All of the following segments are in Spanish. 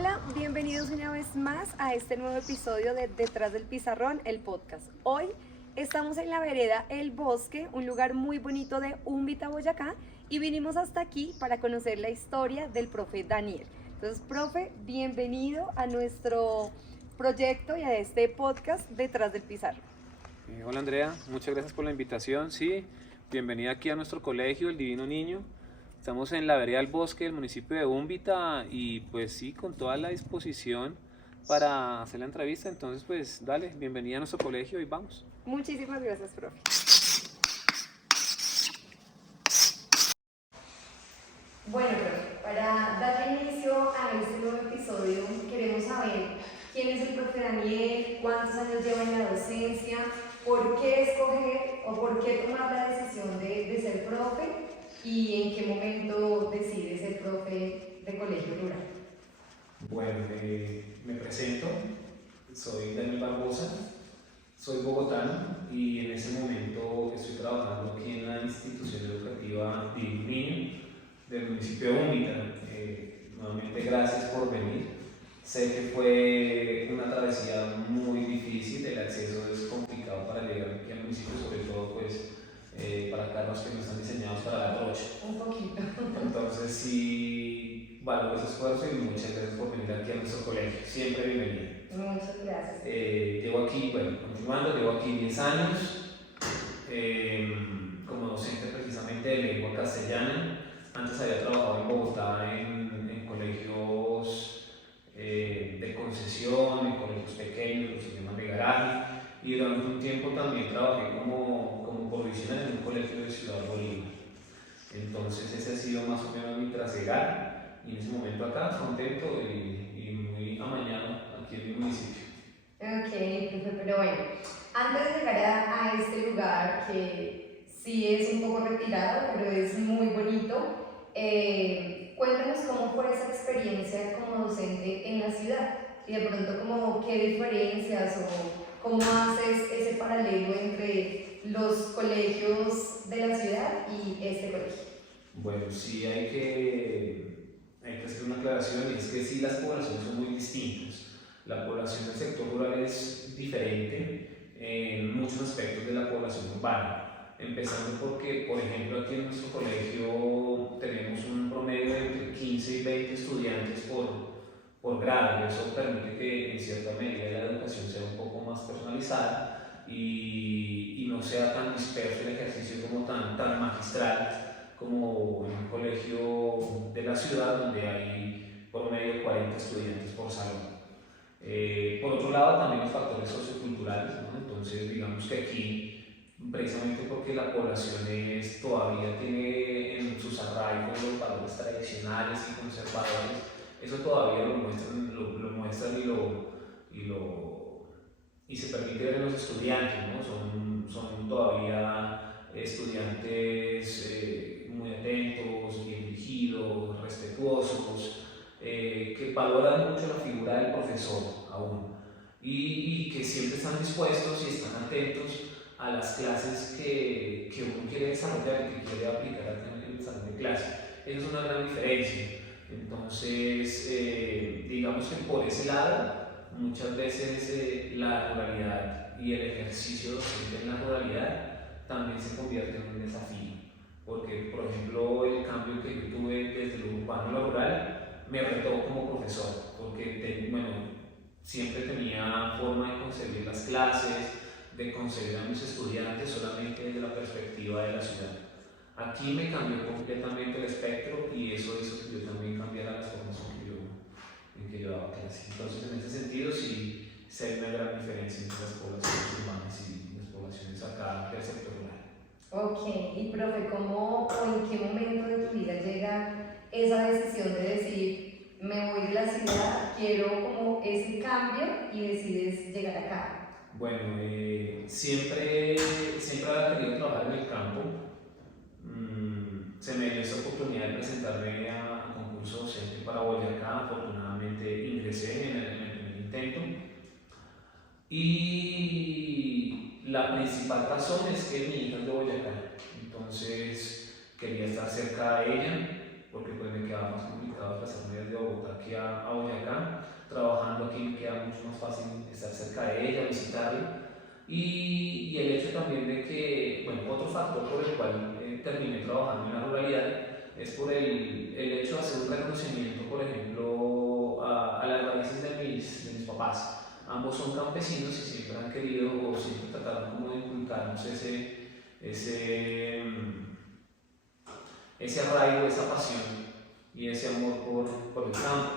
Hola, bienvenidos una vez más a este nuevo episodio de Detrás del Pizarrón, el podcast. Hoy estamos en la vereda El Bosque, un lugar muy bonito de Úmbita, Boyacá, y vinimos hasta aquí para conocer la historia del profe Daniel. Entonces, profe, bienvenido a nuestro proyecto y a este podcast Detrás del Pizarrón. Hola Andrea, muchas gracias por la invitación. Sí, bienvenida aquí a nuestro colegio, El Divino Niño. Estamos en la vereda del Bosque del municipio de Úmbita y pues sí, con toda la disposición para hacer la entrevista. Entonces pues dale, bienvenida a nuestro colegio y vamos. Muchísimas gracias, profe. Bueno, profe, para darle inicio a este nuevo episodio, queremos saber quién es el profe Daniel, cuántos años lleva en la docencia, por qué escoger o por qué tomar la decisión de ser profe y en qué momento decide ser profe de colegio rural. Bueno, me presento, soy Daniel Barbosa, soy bogotano y en ese momento estoy trabajando aquí en la institución educativa Divino Niño del municipio de Úmbita. Nuevamente gracias por venir. Sé que fue una travesía muy difícil, el acceso es complicado para llegar aquí al municipio, sobre todo pues para carros que no están diseñados para la trocha. Un poquito. Entonces sí valoro ese esfuerzo y muchas gracias por venir aquí a nuestro colegio. Siempre bienvenido. Muchas gracias. Llevo aquí, bueno, continuando, llevo aquí 10 años como docente precisamente de lengua castellana. Antes había trabajado en Bogotá en colegios de concesión, en colegios pequeños, los que se llaman de garaje, y durante un tiempo también trabajé como provisional en un colegio de Ciudad Bolívar. Entonces ese ha sido más o menos mi trasegar y en ese momento acá contento y muy amañado aquí en mi municipio. Ok, profe, pero bueno, antes de llegar a este lugar que sí es un poco retirado, pero es muy bonito, cuéntanos cómo fue esa experiencia como docente en la ciudad y de pronto como qué diferencias o cómo haces ese paralelo entre los colegios de la ciudad y este colegio. Bueno, sí hay que hacer una aclaración y es que sí las poblaciones son muy distintas. La población del sector rural es diferente en muchos aspectos de la población urbana. Empezando porque, por ejemplo, aquí en nuestro colegio tenemos un promedio de entre 15 y 20 estudiantes por grado. Eso permite que en cierta medida la educación sea un poco más personalizada y no sea tan disperso el ejercicio como tan magistral como en un colegio de la ciudad donde hay por medio 40 estudiantes por salón. Por otro lado, también los factores socioculturales, ¿no? Entonces, digamos que aquí, precisamente porque la población todavía tiene en sus arraigos los valores tradicionales y conservadores, eso todavía lo muestran y se permite ver en los estudiantes, ¿no? Son todavía estudiantes muy atentos, bien dirigidos, respetuosos, que valoran mucho la figura del profesor aún y que siempre están dispuestos y están atentos a las clases que uno quiere desarrollar y que quiere aplicar en el salón de clase. Esa es una gran diferencia. Entonces, digamos que por ese lado, muchas veces la ruralidad y el ejercicio docente en la ruralidad también se convierte en un desafío, porque por ejemplo el cambio que yo tuve desde lo urbano a lo rural me retó como profesor, porque siempre tenía forma de concebir las clases, de concebir a mis estudiantes solamente desde la perspectiva de la ciudad. Aquí me cambió completamente el espectro y eso hizo que yo también cambiara las formas en que yo daba clase. Entonces, en ese sentido, sí se ve una gran diferencia entre las poblaciones urbanas y las poblaciones acá del sector rural. Ok, y profe, ¿cómo o en qué momento de tu vida llega esa decisión de decir, me voy de la ciudad, quiero como ese cambio y decides llegar acá? Bueno, siempre había querido trabajar en el campo. Se me dio esa oportunidad de presentarme a concurso docente para Boyacá. Afortunadamente ingresé en el primer intento. Y la principal razón es que mi hija es de Boyacá. Entonces quería estar cerca de ella porque pues me quedaba más complicado tocaba desplazarme desde Bogotá aquí a Boyacá. Trabajando aquí me queda mucho más fácil estar cerca de ella, visitarla. Y el hecho también de que, bueno, otro factor por el cual terminé trabajando en la ruralidad es por el hecho de hacer un reconocimiento, por ejemplo, a las raíces de mis papás. Ambos son campesinos y siempre han querido o siempre trataron como de inculcarnos ese arraigo, esa pasión y ese amor por el campo.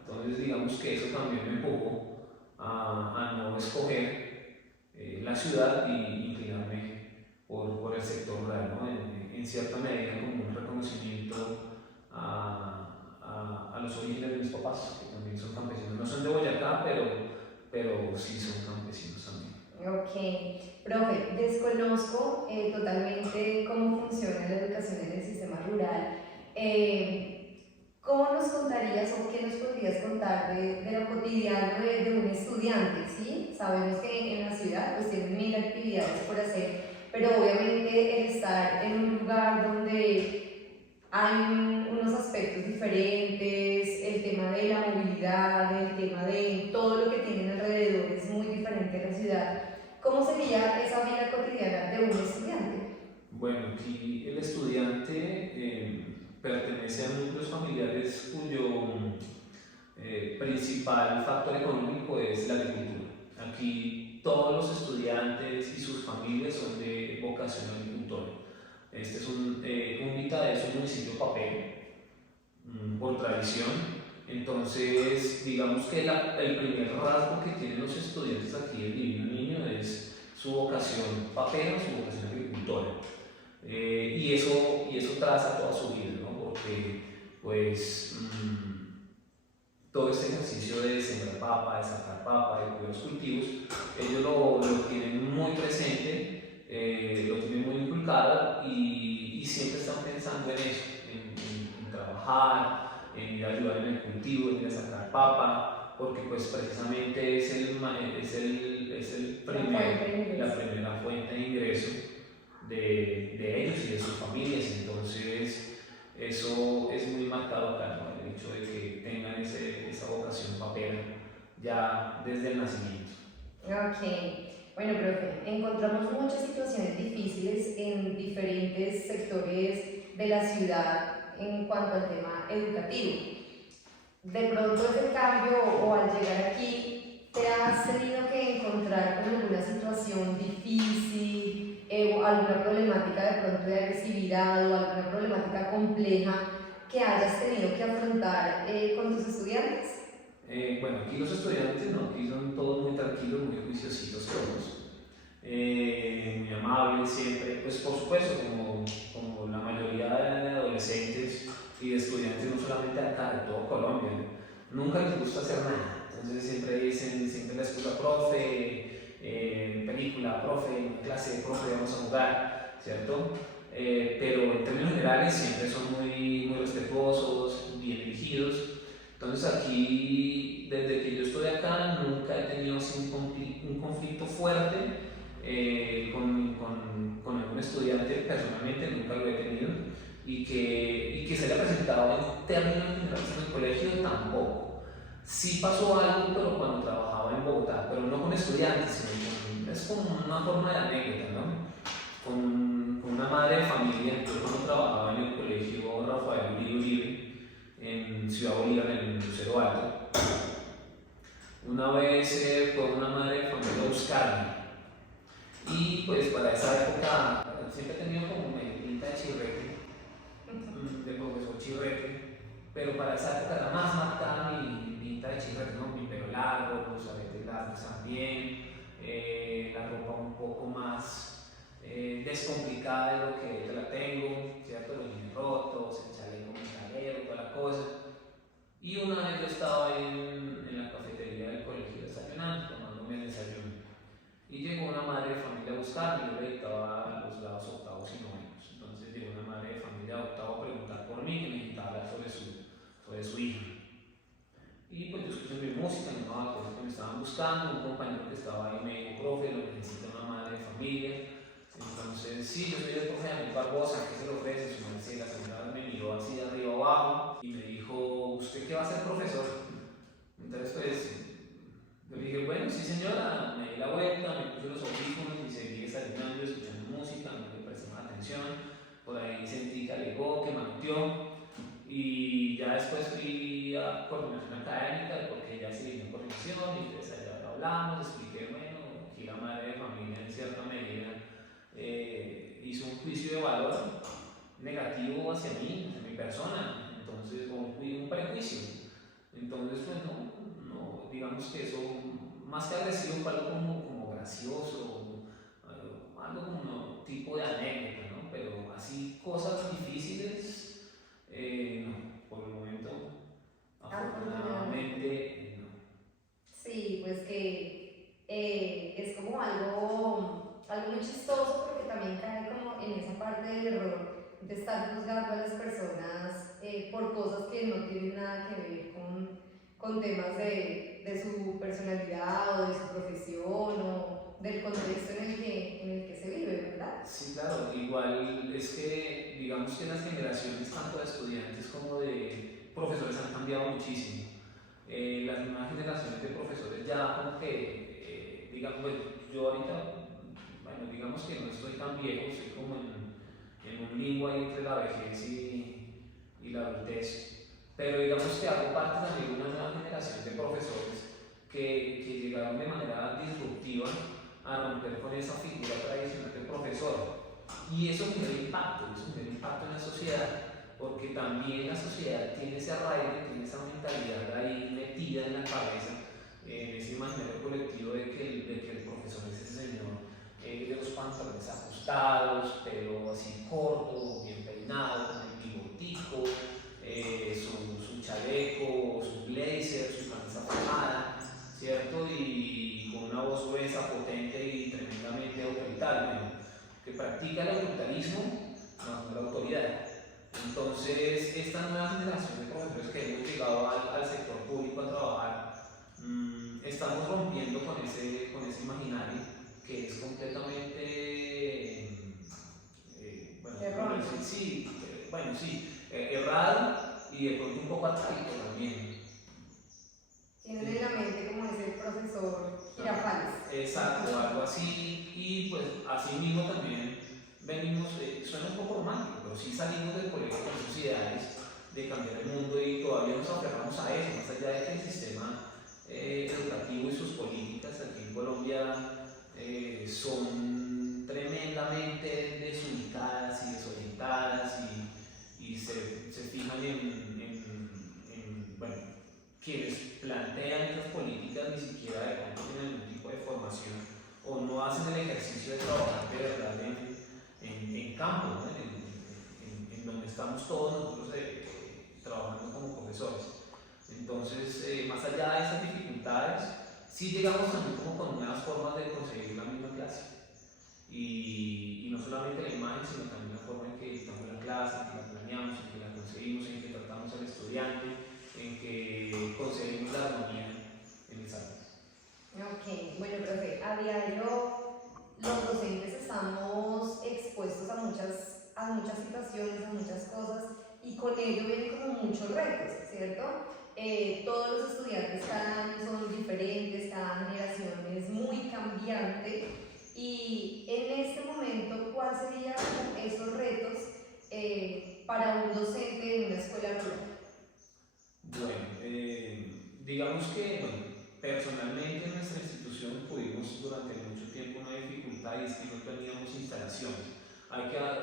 Entonces digamos que eso también me empujó a no escoger la ciudad y inclinarme por el sector rural, ¿no? En cierta medida como un reconocimiento a los orígenes de mis papás, que también son campesinos. No son de Boyacá, pero sí son campesinos también. Ok, profe, desconozco totalmente cómo funciona la educación en el sistema rural. ¿Cómo nos contarías o qué nos podrías contar de lo cotidiano de un estudiante? ¿Sí? Sabemos que en la ciudad pues tienen mil actividades por hacer, pero obviamente el estar en un lugar donde hay unos aspectos diferentes, el tema de la movilidad, el tema de todo lo que tienen alrededor es muy diferente a la ciudad. ¿Cómo sería esa vida cotidiana de un estudiante? Bueno, aquí el estudiante pertenece a núcleos familiares cuyo principal factor económico es la agricultura. Aquí todos los estudiantes y sus familias son de vocación agricultora. Este es Úmbita es un municipio papero, por tradición. Entonces, digamos que el primer rasgo que tienen los estudiantes aquí del Divino Niño es su vocación papera, su vocación agricultora. Y eso traza toda su vida, ¿no? Porque, pues, todo este ejercicio de sembrar papa, de sacar papa, de cuidar los cultivos, ellos lo tienen muy presente, lo tienen muy inculcado y siempre están pensando en eso, en trabajar, en ir a ayudar en el cultivo, en ir a sacar papa, porque pues precisamente es la primera fuente de ingreso de ellos y de sus familias. Entonces eso es muy marcado acá, ¿no? El hecho de que tengan esa vocación papera ya desde el nacimiento. Ok, bueno, profe, encontramos muchas situaciones difíciles en diferentes sectores de la ciudad en cuanto al tema educativo. De pronto ese cambio o al llegar aquí, ¿te has tenido que encontrar con alguna situación difícil o alguna problemática de pronto de agresividad o alguna problemática compleja que hayas tenido que afrontar con tus estudiantes? Bueno, aquí los estudiantes no, aquí son todos muy tranquilos, muy juiciositos todos, muy amables siempre, pues por supuesto, como la mayoría de adolescentes y de estudiantes, no solamente acá, de todo Colombia, nunca les gusta hacer nada, entonces siempre dicen, siempre la excusa, profe, película, profe, clase, profe, vamos a jugar, ¿cierto? Pero en términos generales siempre son muy, muy respetuosos, bien dirigidos. Entonces aquí, desde que yo estoy acá, nunca he tenido así un conflicto fuerte con algún estudiante, personalmente nunca lo he tenido, y que se haya presentado en términos generales en el colegio tampoco. Sí pasó algo, pero cuando trabajaba en Bogotá, pero no con estudiantes, sino es como una forma de anécdota, ¿no? Con una madre de familia, yo cuando trabajaba en el colegio Rafael Uribe en Ciudad Bolívar, en el Lucero Alto. Una vez fue una madre de familia a buscarme y pues para esa época siempre he tenido como medio pinta de chirrete, de profesor chirrete, pero para esa época era más marcada mi pinta de chirrete, ¿no? Mi pelo largo, los aretes largos también, la ropa un poco más descomplicada de lo que yo la tengo, ¿cierto? Los jeans rotos, el chaleco metalero, toda la cosa. Y una vez yo estaba ahí en la cafetería del colegio desayunando, tomándome el desayuno. Y llegó una madre de familia a buscarme, yo le dictaba los grados octavos y novenos. Entonces llegó una madre de familia de octavo a preguntar por mí, que necesitaba hablar sobre su hija. Y pues yo escuché mi música, mi mamá, cosas que me estaban buscando, un compañero que estaba ahí me dijo, profe, lo necesita una madre de familia. Entonces, sí, yo soy el profe Daniel Barbosa, ¿qué se le ofrece? Su merced, la señora me miró así de arriba abajo y me dijo, ¿usted qué va a ser profesor? Entonces, pues, yo le dije, bueno, sí señora, me di la vuelta, me puse los audífonos y seguí desayunando, escuchando música, no le presté más atención, por ahí sentí que alegó, que manoteó, y ya después fui a coordinación académica, porque ya se vino coordinación, y entonces allá hablamos, expliqué, bueno, aquí la madre de familia en cierta medida hizo un juicio de valor negativo hacia mí, hacia mi persona, entonces, un prejuicio. Entonces, pues no, digamos que eso, más que agresivo, fue algo como gracioso, algo como tipo de anécdota, ¿no? Pero así, cosas difíciles, no, por el momento, afortunadamente, no. Sí, pues que es como algo muy chistoso porque también cae como en esa parte del error de estar juzgando a las personas por cosas que no tienen nada que ver con temas de su personalidad o de su profesión o del contexto en el que se vive, ¿verdad? Sí, claro, igual es que digamos que las generaciones tanto de estudiantes como de profesores han cambiado muchísimo. Las nuevas generaciones de profesores ya como que, digamos, bueno, yo ahorita, bueno, digamos que no estoy tan viejo, estoy como en un limbo ahí entre la vejez y la adultez, pero digamos que hago parte también de una nueva generación de profesores que llegaron de manera disruptiva a romper con esa figura tradicional del profesor. Y eso genera impacto en la sociedad, porque también la sociedad tiene ese arraigo, tiene esa mentalidad ahí metida en la cabeza, en ese imaginario colectivo de que el profesor es ese señor de los pantalones ajustados, pelo así corto, bien peinado, con el bigotico, su chaleco, su blazer, su camisa formada, ¿cierto? Y con una voz gruesa, potente y tremendamente autoritaria, bueno, que practica el autoritarismo más no la autoridad. Entonces, esta nueva generación de profesores que hemos llegado al sector público a trabajar, estamos rompiendo con ese imaginario que es completamente, Erróneo. errado y de pronto un poco arcaico también. Tienen en la mente como ese profesor Girafales. Exacto, algo así, y pues así mismo también venimos, suena un poco romántico, pero sí salimos del colegio con esos ideales de cambiar el mundo y todavía nos aferramos a eso, más allá de que el sistema educativo y sus políticas aquí en Colombia son tremendamente desubicadas y desorientadas y se fijan bueno, quienes plantean esas políticas ni siquiera de pronto tienen algún tipo de formación o no hacen el ejercicio de trabajar de verdad en campo, ¿no? en donde estamos todos nosotros trabajando como profesores. Entonces, más allá de esas dificultades, sí llegamos también como con nuevas formas de conseguir la misma clase. Y no solamente la imagen, sino también la forma en que estamos en la clase, en que la planeamos, en que la conseguimos, en que tratamos al estudiante, en que conseguimos la armonía en el salón. Ok, bueno, profe, a diario los docentes estamos expuestos a muchas situaciones, a muchas cosas, y con ello vienen como muchos retos, ¿cierto? Todos los estudiantes cada año son diferentes, cada generación es muy cambiante, y en este momento, ¿cuáles serían esos retos para un docente en una escuela rural? Bueno, digamos que personalmente en nuestra institución tuvimos durante mucho tiempo una dificultad y es que no teníamos instalaciones.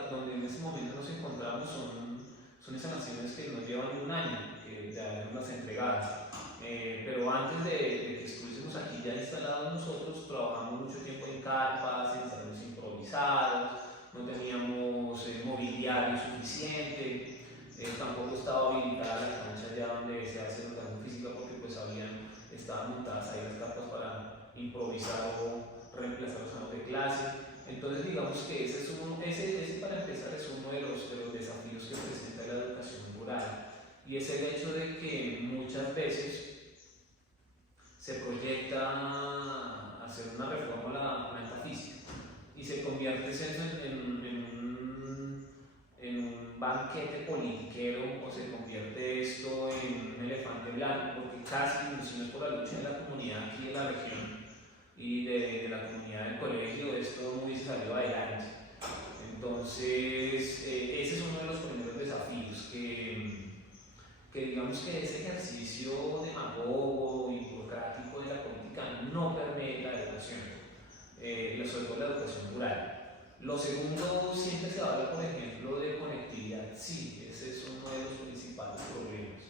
Donde en ese momento nos encontramos son instalaciones que nos llevan un año, que ya eran las entregadas. Pero antes de que estuviésemos aquí ya instalados nosotros, trabajamos mucho tiempo en carpas, en salones improvisados, no teníamos mobiliario suficiente. Tampoco estaba habilitada la cancha ya donde se hace educación física porque pues estaban montadas ahí las carpas para improvisar o reemplazar los salones de clase. Entonces digamos que ese para empezar es uno de los desafíos que presenta la educación rural, y es el hecho de que muchas veces se proyecta hacer una reforma a la planta física y se convierte en un banquete politiquero, o se convierte esto en un por la lucha de la comunidad aquí de la región y de la comunidad del colegio, esto no hubiese salido adelante. Entonces, ese es uno de los primeros desafíos, que digamos que ese ejercicio demagogo y burocrático de la política no permee la educación, sobre todo la educación rural. Lo segundo, siempre se habla, por ejemplo, de conectividad. Sí, ese es uno de los principales problemas.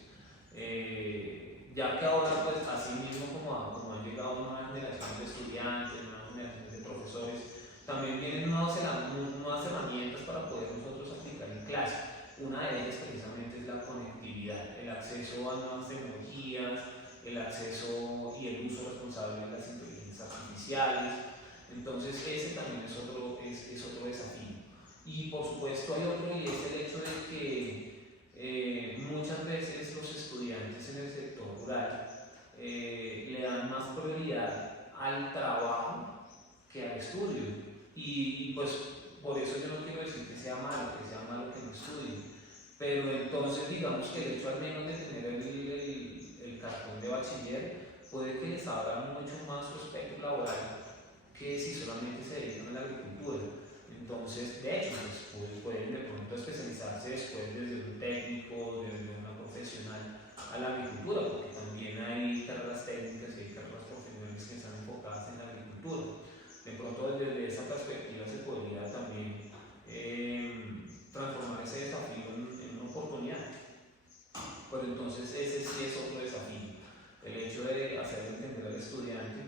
Ya que ahora, pues, así mismo como han llegado nuevas generaciones de estudiantes, nuevas generaciones de profesores, también vienen nuevas herramientas para poder nosotros aplicar en clase. Una de ellas precisamente es la conectividad, el acceso a nuevas tecnologías, el acceso y el uso responsable de las inteligencias artificiales. Entonces ese también es otro desafío. Y por supuesto hay otro, y es el hecho de que muchas veces los estudiantes en el sector rural le dan más prioridad al trabajo que al estudio. Y pues por eso yo no quiero decir que sea malo que no estudien, pero entonces digamos que el hecho al menos de tener el cartón de bachiller puede que les abra mucho más su espectro laboral que si solamente se dedican a la agricultura. Entonces, de hecho, pues, pueden de pronto especializarse después desde un técnico, desde una profesional a la agricultura, porque también hay carreras técnicas y hay carreras profesionales que están enfocadas en la agricultura. De pronto, desde esa perspectiva se podría también transformar ese desafío en una oportunidad. Pero entonces ese sí es otro desafío, el hecho de hacer entender al estudiante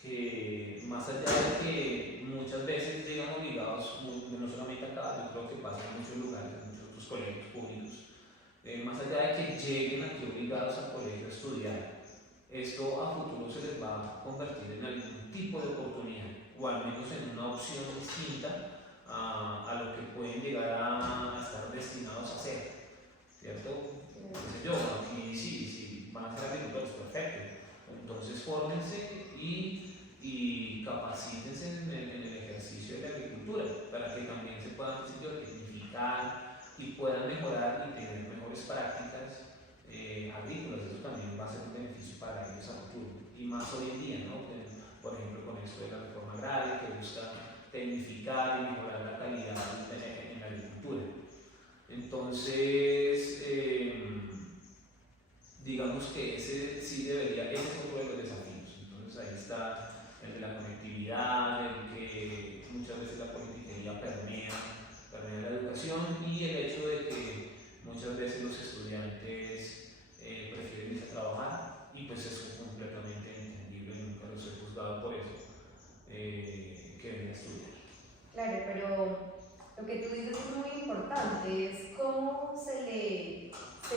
que más allá de que muchas veces llegan obligados, no solamente acá, yo creo que pasa en muchos lugares, en muchos otros colegios públicos, más allá de que lleguen aquí obligados al colegio a estudiar, esto a futuro se les va a convertir en algún tipo de oportunidad, o al menos en una opción distinta a lo que pueden llegar a estar destinados a hacer, ¿cierto? Entonces yo, aquí sí, van a ser agricultores, perfecto. Entonces fórmense y capacítense en el ejercicio de la agricultura para que también se puedan identificar y puedan mejorar y tener mejores prácticas agrícolas. Eso también va a ser un beneficio para ellos a futuro. Y más hoy en día, ¿no? Por ejemplo, con esto de la reforma agraria que busca tecnificar y mejorar la calidad en la agricultura. Entonces, digamos que ese es otro de los desafíos. Entonces ahí está el de la conectividad, el que muchas veces la politiquería permea la educación, y el hecho de que muchas veces los estudiantes prefieren irse a trabajar, y pues eso es completamente entendible, nunca los he juzgado por eso, que vengan a estudiar. Claro, pero lo que tú dices es muy importante, es cómo se le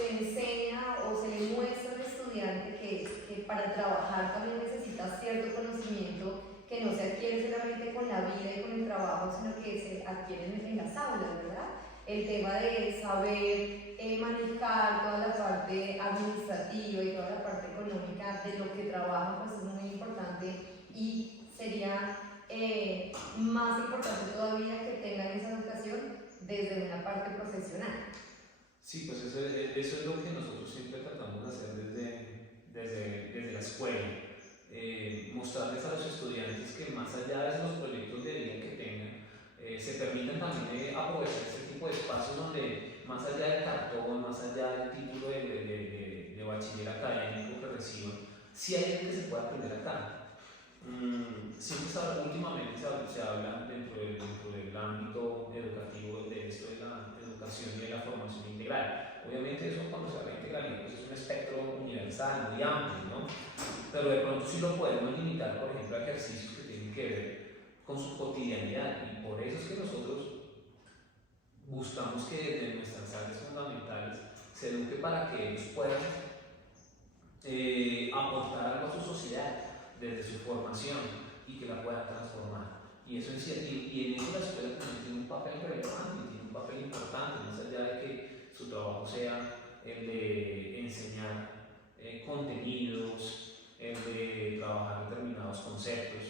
enseña o se le muestra al estudiante que para trabajar también necesita cierto conocimiento que no se adquiere solamente con la vida y con el trabajo, sino que se adquiere en las aulas, ¿verdad? El tema de saber manejar toda la parte administrativa y toda la parte económica de lo que trabaja, pues es muy importante, y sería más importante todavía que tengan esa educación desde una parte profesional. Sí, pues eso es lo que nosotros siempre tratamos de hacer desde la escuela. Mostrarles a los estudiantes que más allá de los proyectos de vida que tengan, se permitan también aprovechar este tipo de espacios donde más allá del cartón, más allá del título de bachiller académico que reciban, sí hay algo que se puede aprender acá. Últimamente se habla dentro del ámbito educativo de esto de la educación y de la formación integral. Obviamente eso, cuando se habla de integralidad, pues es un espectro universal, muy amplio, ¿no? Pero de pronto sí lo podemos limitar, por ejemplo, a ejercicios que tienen que ver con su cotidianidad, y por eso es que nosotros buscamos que desde nuestras áreas fundamentales se eduque para que ellos puedan aportar algo a su sociedad desde su formación y que la puedan transformar. Y eso en eso la escuela también tiene un papel relevante, tiene un papel importante, más allá de que su trabajo sea el de enseñar contenidos, el de trabajar determinados conceptos.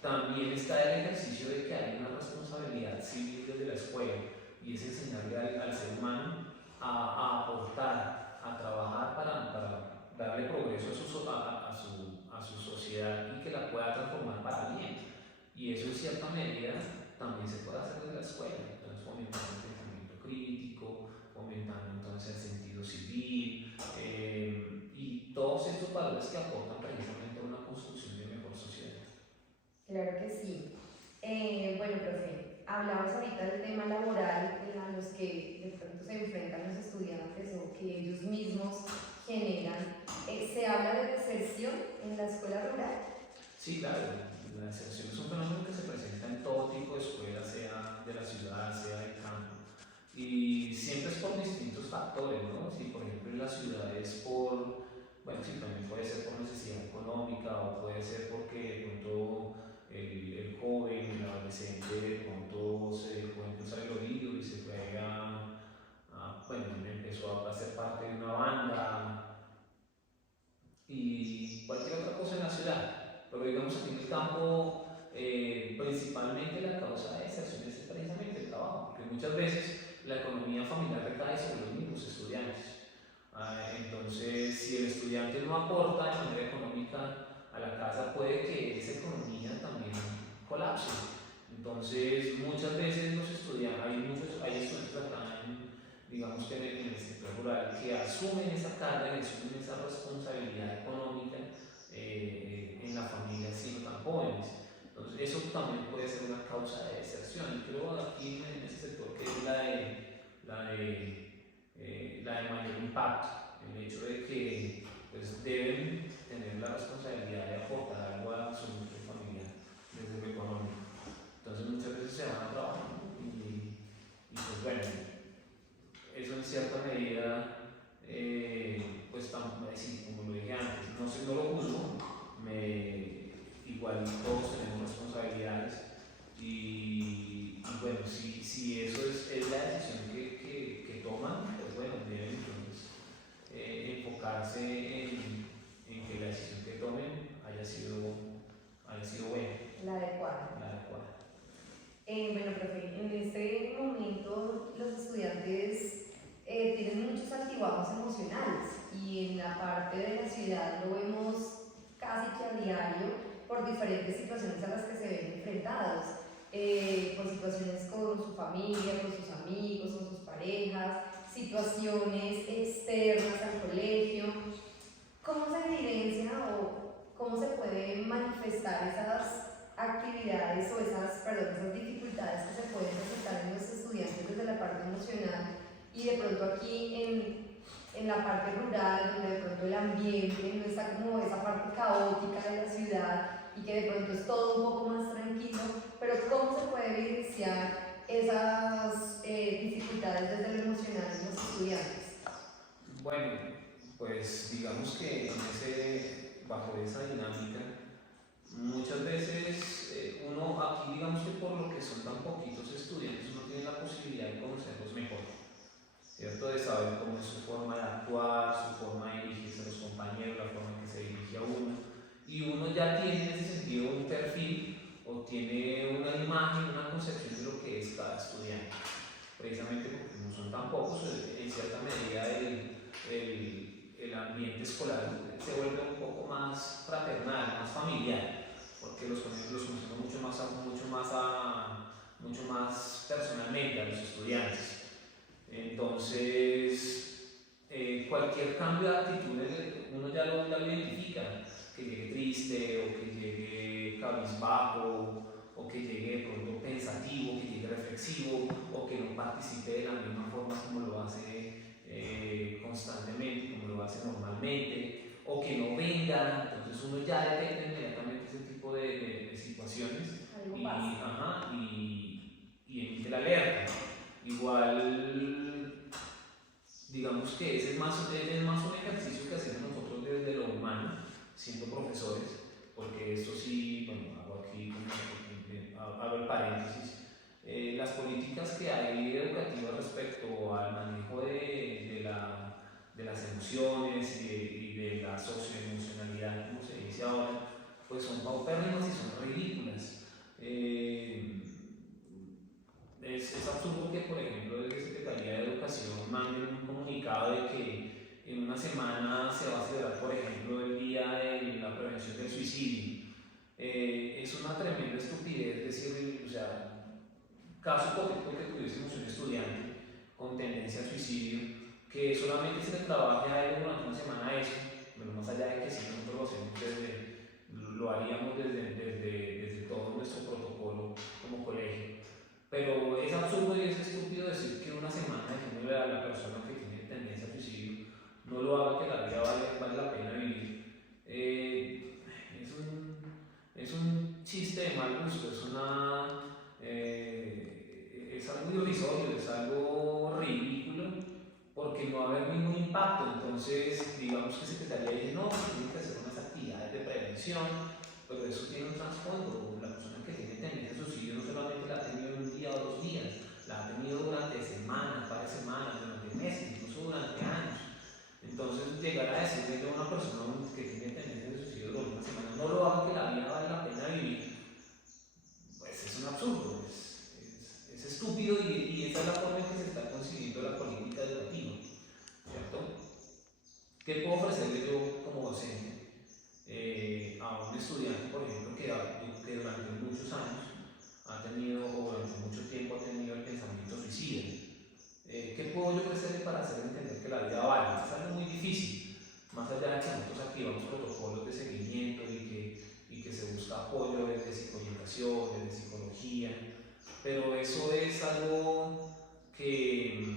También está el ejercicio de que hay una responsabilidad civil desde la escuela, y es enseñarle al ser humano a aportar, a trabajar para darle progreso a su sociedad y que la pueda transformar para bien. Y eso en cierta medida también se puede hacer desde la escuela, entonces fomentando el pensamiento crítico, fomentando entonces el sentido civil y todos estos valores que aportan precisamente a una construcción de mejor sociedad. Claro que sí. Bueno, profe, hablamos ahorita del tema laboral a los que de pronto se enfrentan los estudiantes o que ellos mismos generan. ¿Se habla de deserción en la escuela rural? Sí, claro, la deserción es un fenómeno que se presenta en todo tipo de escuelas, sea de la ciudad, sea del campo. Y siempre es por distintos factores, ¿no? Si por ejemplo en la ciudad es por, bueno, sí, también puede ser por necesidad económica o puede ser porque de pronto el joven, el adolescente de pronto se dejó impulsar el oído y se fue bueno, empezó a ser parte de una banda y cualquier otra cosa en la ciudad. Pero digamos aquí en el campo, principalmente la causa de deserción es precisamente el trabajo, porque muchas veces la economía familiar recae sobre los mismos estudiantes. Entonces, si el estudiante no aporta de manera económica a la casa, puede que esa economía también colapse. Entonces, muchas veces los estudiantes, hay estudiantes acá digamos que en el sector rural que asumen esa carga y asumen esa responsabilidad económica en la familia siendo tan jóvenes. Entonces, eso también puede ser una causa de deserción. Y creo aquí en ese sector que es la de mayor impacto, el hecho de que pues, deben tener la responsabilidad de aportar algo a su núcleo familiar desde lo económico. Entonces, muchas veces se van a trabajar y pues bueno, eso en cierta medida, pues sí, como lo dije antes, no lo juzgo, igual todos tenemos responsabilidades y bueno, si eso es la decisión que toman, pues bueno, deben entonces enfocarse en que la decisión que tomen haya sido buena. La adecuada. La adecuada. Bueno, profe, en este momento los estudiantes tienen muchos altibajos emocionales y en la parte de la ciudad lo vemos casi que a diario por diferentes situaciones a las que se ven enfrentados, por situaciones con su familia, con sus amigos, con sus parejas, situaciones externas al colegio. ¿Cómo se evidencia o cómo se pueden manifestar esas actividades o esas dificultades que se pueden presentar en los estudiantes desde la parte emocional y de pronto aquí en la parte rural, donde de pronto el ambiente no está como esa parte caótica de la ciudad y que de pronto es todo un poco más tranquilo, pero cómo se puede evidenciar esas dificultades desde lo emocional en los estudiantes? Bueno, pues digamos que bajo esa dinámica, muchas veces uno aquí, digamos que por lo que son tan poquitos estudiantes, uno tiene la posibilidad de conocerlos mejor, ¿cierto? De saber cómo es su forma de actuar, su forma de dirigirse a los compañeros, la forma en que se dirige a uno. Y uno ya tiene en ese sentido un perfil o tiene una imagen, una concepción de lo que es cada estudiante. Precisamente porque no son tan pocos, en cierta medida el ambiente escolar se vuelve un poco más fraternal, más familiar, porque los conocemos mucho más personalmente a los estudiantes. Entonces, cualquier cambio de actitud uno ya lo identifica, que llegue triste o que llegue cabizbajo o que llegue de pronto pensativo, que llegue reflexivo o que no participe de la misma forma como lo hace constantemente, como lo hace normalmente, o que no venga. Entonces uno ya detecta inmediatamente ese tipo de situaciones y emite la alerta. Igual, digamos que ese es más un ejercicio que hacemos nosotros desde lo humano, siendo profesores, porque esto sí, bueno, hago aquí hago el paréntesis. Las políticas que hay educativas respecto al manejo de las emociones y de la socioemocionalidad, como se dice ahora, pues son paupérrimas y son ridículas. Es absurdo que, por ejemplo, desde Secretaría de Educación manden un comunicado de que en una semana se va a celebrar, por ejemplo, el Día de la Prevención del Suicidio. Es una tremenda estupidez decir, o sea, caso hipotético que tuviésemos un estudiante con tendencia al suicidio, que solamente se le trabaje a él durante una semana eso, pero más allá de que si nosotros lo hacemos lo haríamos desde todo nuestro protocolo como colegio. Pero es absurdo y es estúpido decir que una semana diciéndole a la persona que tiene tendencia al suicidio no lo haga, que la vida vale la pena vivir. Es un chiste de mal gusto, es algo irrisorio, es algo ridículo, porque no va a haber ningún impacto. Entonces, digamos que Secretaría dice, no, tienen que hacer unas actividades de prevención, pero eso tiene un trasfondo. La persona que tiene tendencia a suicidio no solamente la ha tenido un día o 2 días, la ha tenido durante semanas, varias semanas, durante meses, incluso durante años. Entonces, llegar a decirle a una persona que tiene tendencia a suicidio durante una semana, no lo haga, que la vida vale la pena vivir, pues es un absurdo, es estúpido, y esa es la forma en que se está concibiendo la política educativa, ¿cierto? ¿Qué puedo ofrecerle yo como docente a un estudiante, por ejemplo, que durante muchos años ha tenido, o durante mucho tiempo ha tenido el pensamiento suicida? ¿Qué puedo yo ofrecerle para hacer entender que la vida vale? Es algo muy difícil, más allá de que nosotros activamos protocolos de seguimiento y que se busca apoyo desde psicoeducación, desde psicología, pero eso es algo que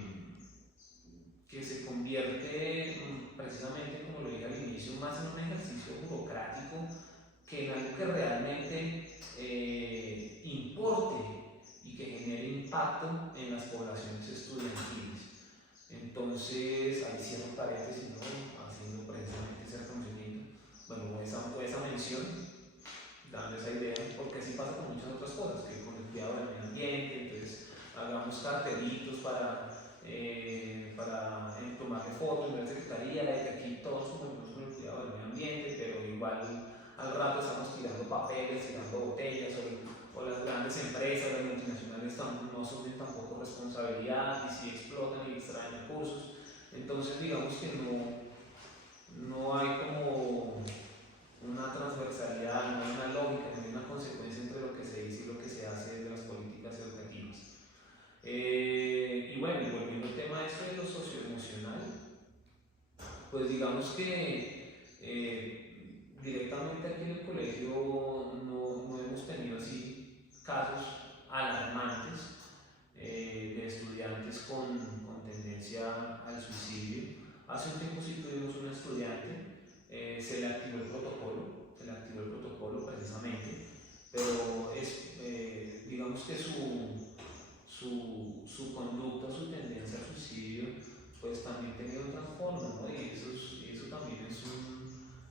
se convierte precisamente, como lo dije al inicio, más en un ejercicio burocrático que en algo que realmente importe y que genere impacto en las poblaciones estudiantiles. Entonces, ahí cierro paréntesis, ¿no? Haciendo precisamente ese reconocimiento, bueno, esa mención, dando esa idea, porque así pasa con muchas otras cosas, que con el cuidado del medio ambiente. Entonces, hagamos cartelitos para tomarle fotos en la secretaría, de que aquí todos cumplimos con el cuidado del medio ambiente, pero igual al rato estamos tirando papeles, tirando botellas, o las grandes empresas, las multinacionales no asumen tampoco responsabilidad, y si explotan y extraen recursos. Entonces, digamos que no hay como una transversalidad, no hay una lógica, no hay una consecuencia entre lo que se dice y lo que se hace desde las políticas educativas. Y bueno, y volviendo al tema de lo socioemocional, pues digamos que directamente aquí en el colegio no hemos tenido así casos alarmantes de estudiantes con tendencia al suicidio. Hace un tiempo sí tuvimos un estudiante, se le activó el protocolo precisamente, pero digamos que su conducta, su tendencia al suicidio, pues también tenía un trasfondo, ¿no? Y eso también es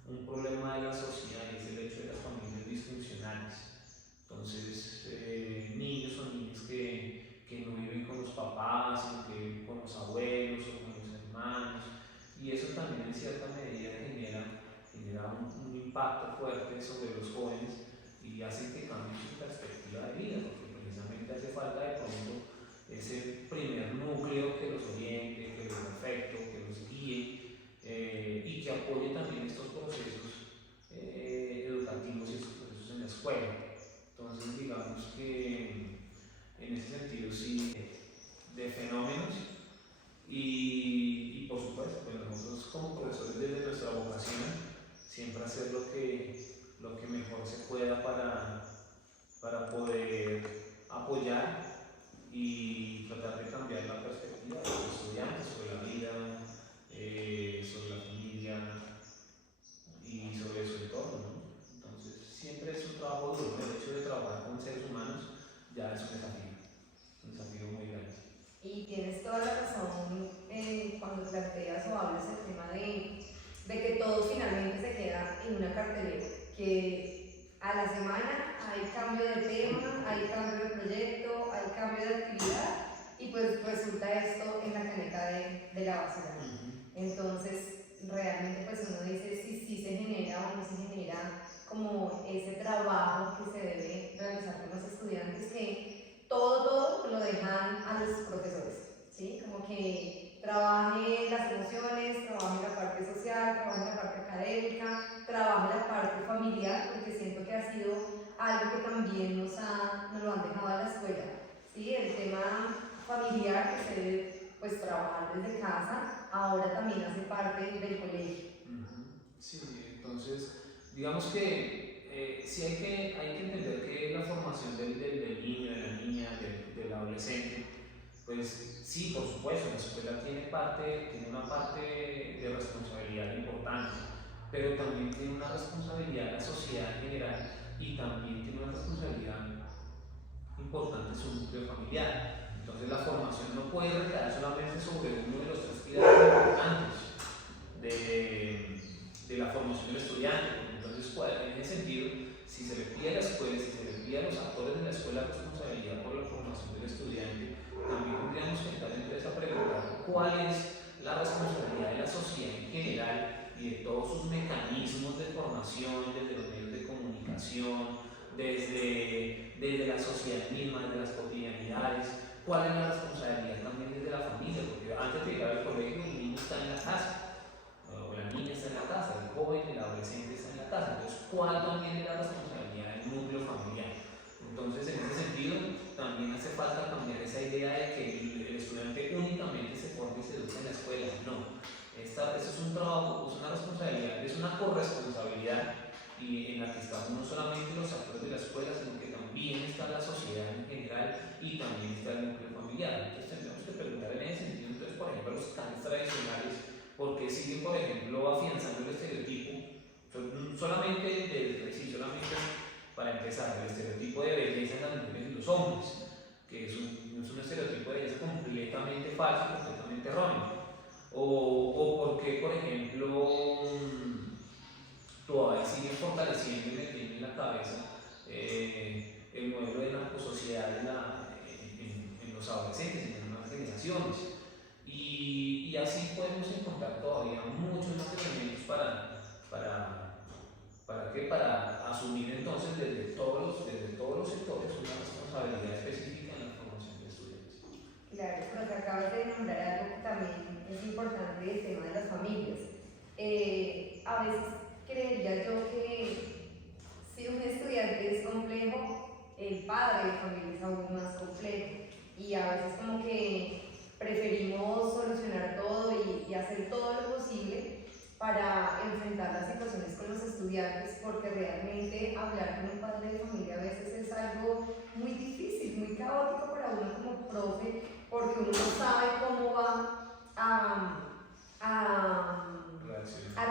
un problema de la sociedad, y es el hecho de las familias disfuncionales. Entonces, niños o niñas que no viven con los papás, sino que viven con los abuelos o con los hermanos, y eso también en cierta medida genera un impacto fuerte sobre los jóvenes y hace que cambien su perspectiva de vida, porque precisamente hace falta de pronto ese primer núcleo que los oriente, que los afecte, que los guíe, y que apoye también estos procesos educativos y estos procesos en la escuela. Entonces, digamos que en ese sentido sí, de fenómenos, y por supuesto, pues nosotros como profesores, desde nuestra vocación, siempre hacer lo que mejor se pueda para poder apoyar y tratar de cambiar la perspectiva de los estudiantes sobre la vida, sobre la familia y sobre su entorno, ¿no? Entonces, siempre es un trabajo duro. El hecho de trabajar con seres humanos ya es un desafío muy grande. Y tienes toda la razón cuando planteas o hablas el tema de que todo finalmente se queda en una cartelera, que a la semana hay cambio de tema, hay cambio de proyecto, hay cambio de actividad, y pues resulta esto en la caneca de la basura. Entonces, realmente pues uno dice si se genera o no se genera como ese trabajo que se debe realizar con los estudiantes, que todo lo dejan a los profesores, ¿sí? Como que trabaje las emociones, trabaje la parte social, trabaje la parte académica, trabaje la parte familiar, porque siento que ha sido algo que también nos lo han dejado a la escuela. ¿Sí? El tema familiar que se debe pues, trabajar desde casa, ahora también hace parte del colegio. Sí, entonces, digamos que sí hay que entender que la formación del niño, de la niña, del adolescente, pues sí, por supuesto, la escuela tiene una parte de responsabilidad importante, pero también tiene una responsabilidad en la sociedad en general y también tiene una responsabilidad importante en su núcleo familiar. Entonces la formación no puede recaer solamente sobre uno de los tres pilares importantes de la formación del estudiante. Entonces, en ese sentido, si se le pide a la escuela, si se le pide a los actores de la escuela responsabilidad por la formación del estudiante, también tendríamos que entrar entonces a preguntar cuál es la responsabilidad de la sociedad en general y de todos sus mecanismos de formación, desde los medios de comunicación, desde la sociedad misma, desde las cotidianidades, cuál es la responsabilidad también desde la familia, porque antes de llegar al colegio el niño está en la casa, o la niña está en la casa, el joven, el adolescente está en la casa, entonces cuál también es la responsabilidad del núcleo familiar. Entonces en ese sentido también hace falta cambiar esa idea de que el estudiante únicamente se forma y se educa en la escuela, no. Esto es un trabajo, es una responsabilidad, es una corresponsabilidad y en la que estamos no solamente los actores de la escuela, sino que también está la sociedad en general y también está el núcleo familiar. Entonces tendríamos que preguntar en ese sentido, entonces, por ejemplo, los canes tradicionales, ¿por qué siguen, por ejemplo, afianzando el estereotipo? Solamente para empezar, el estereotipo de belleza en las mujeres y los hombres, que es un estereotipo de belleza completamente falso, completamente erróneo. O por qué, por ejemplo, todavía siguen fortaleciendo y metiendo en la cabeza el modelo de narcosociedad en los adolescentes, en las nuevas generaciones. Y así podemos encontrar todavía muchos más elementos para asumir entonces desde todos los sectores una responsabilidad específica en la formación de estudiantes. Claro, pero acabas de nombrar algo que también es importante, el tema de las familias. A veces creería yo que si un estudiante es complejo, el padre de familia es aún más complejo. Y a veces como que preferimos solucionar todo y hacer todo lo posible para enfrentar las situaciones con los estudiantes, porque realmente hablar con un padre de familia a veces es algo muy difícil, muy caótico para uno como profe, porque uno no sabe cómo va a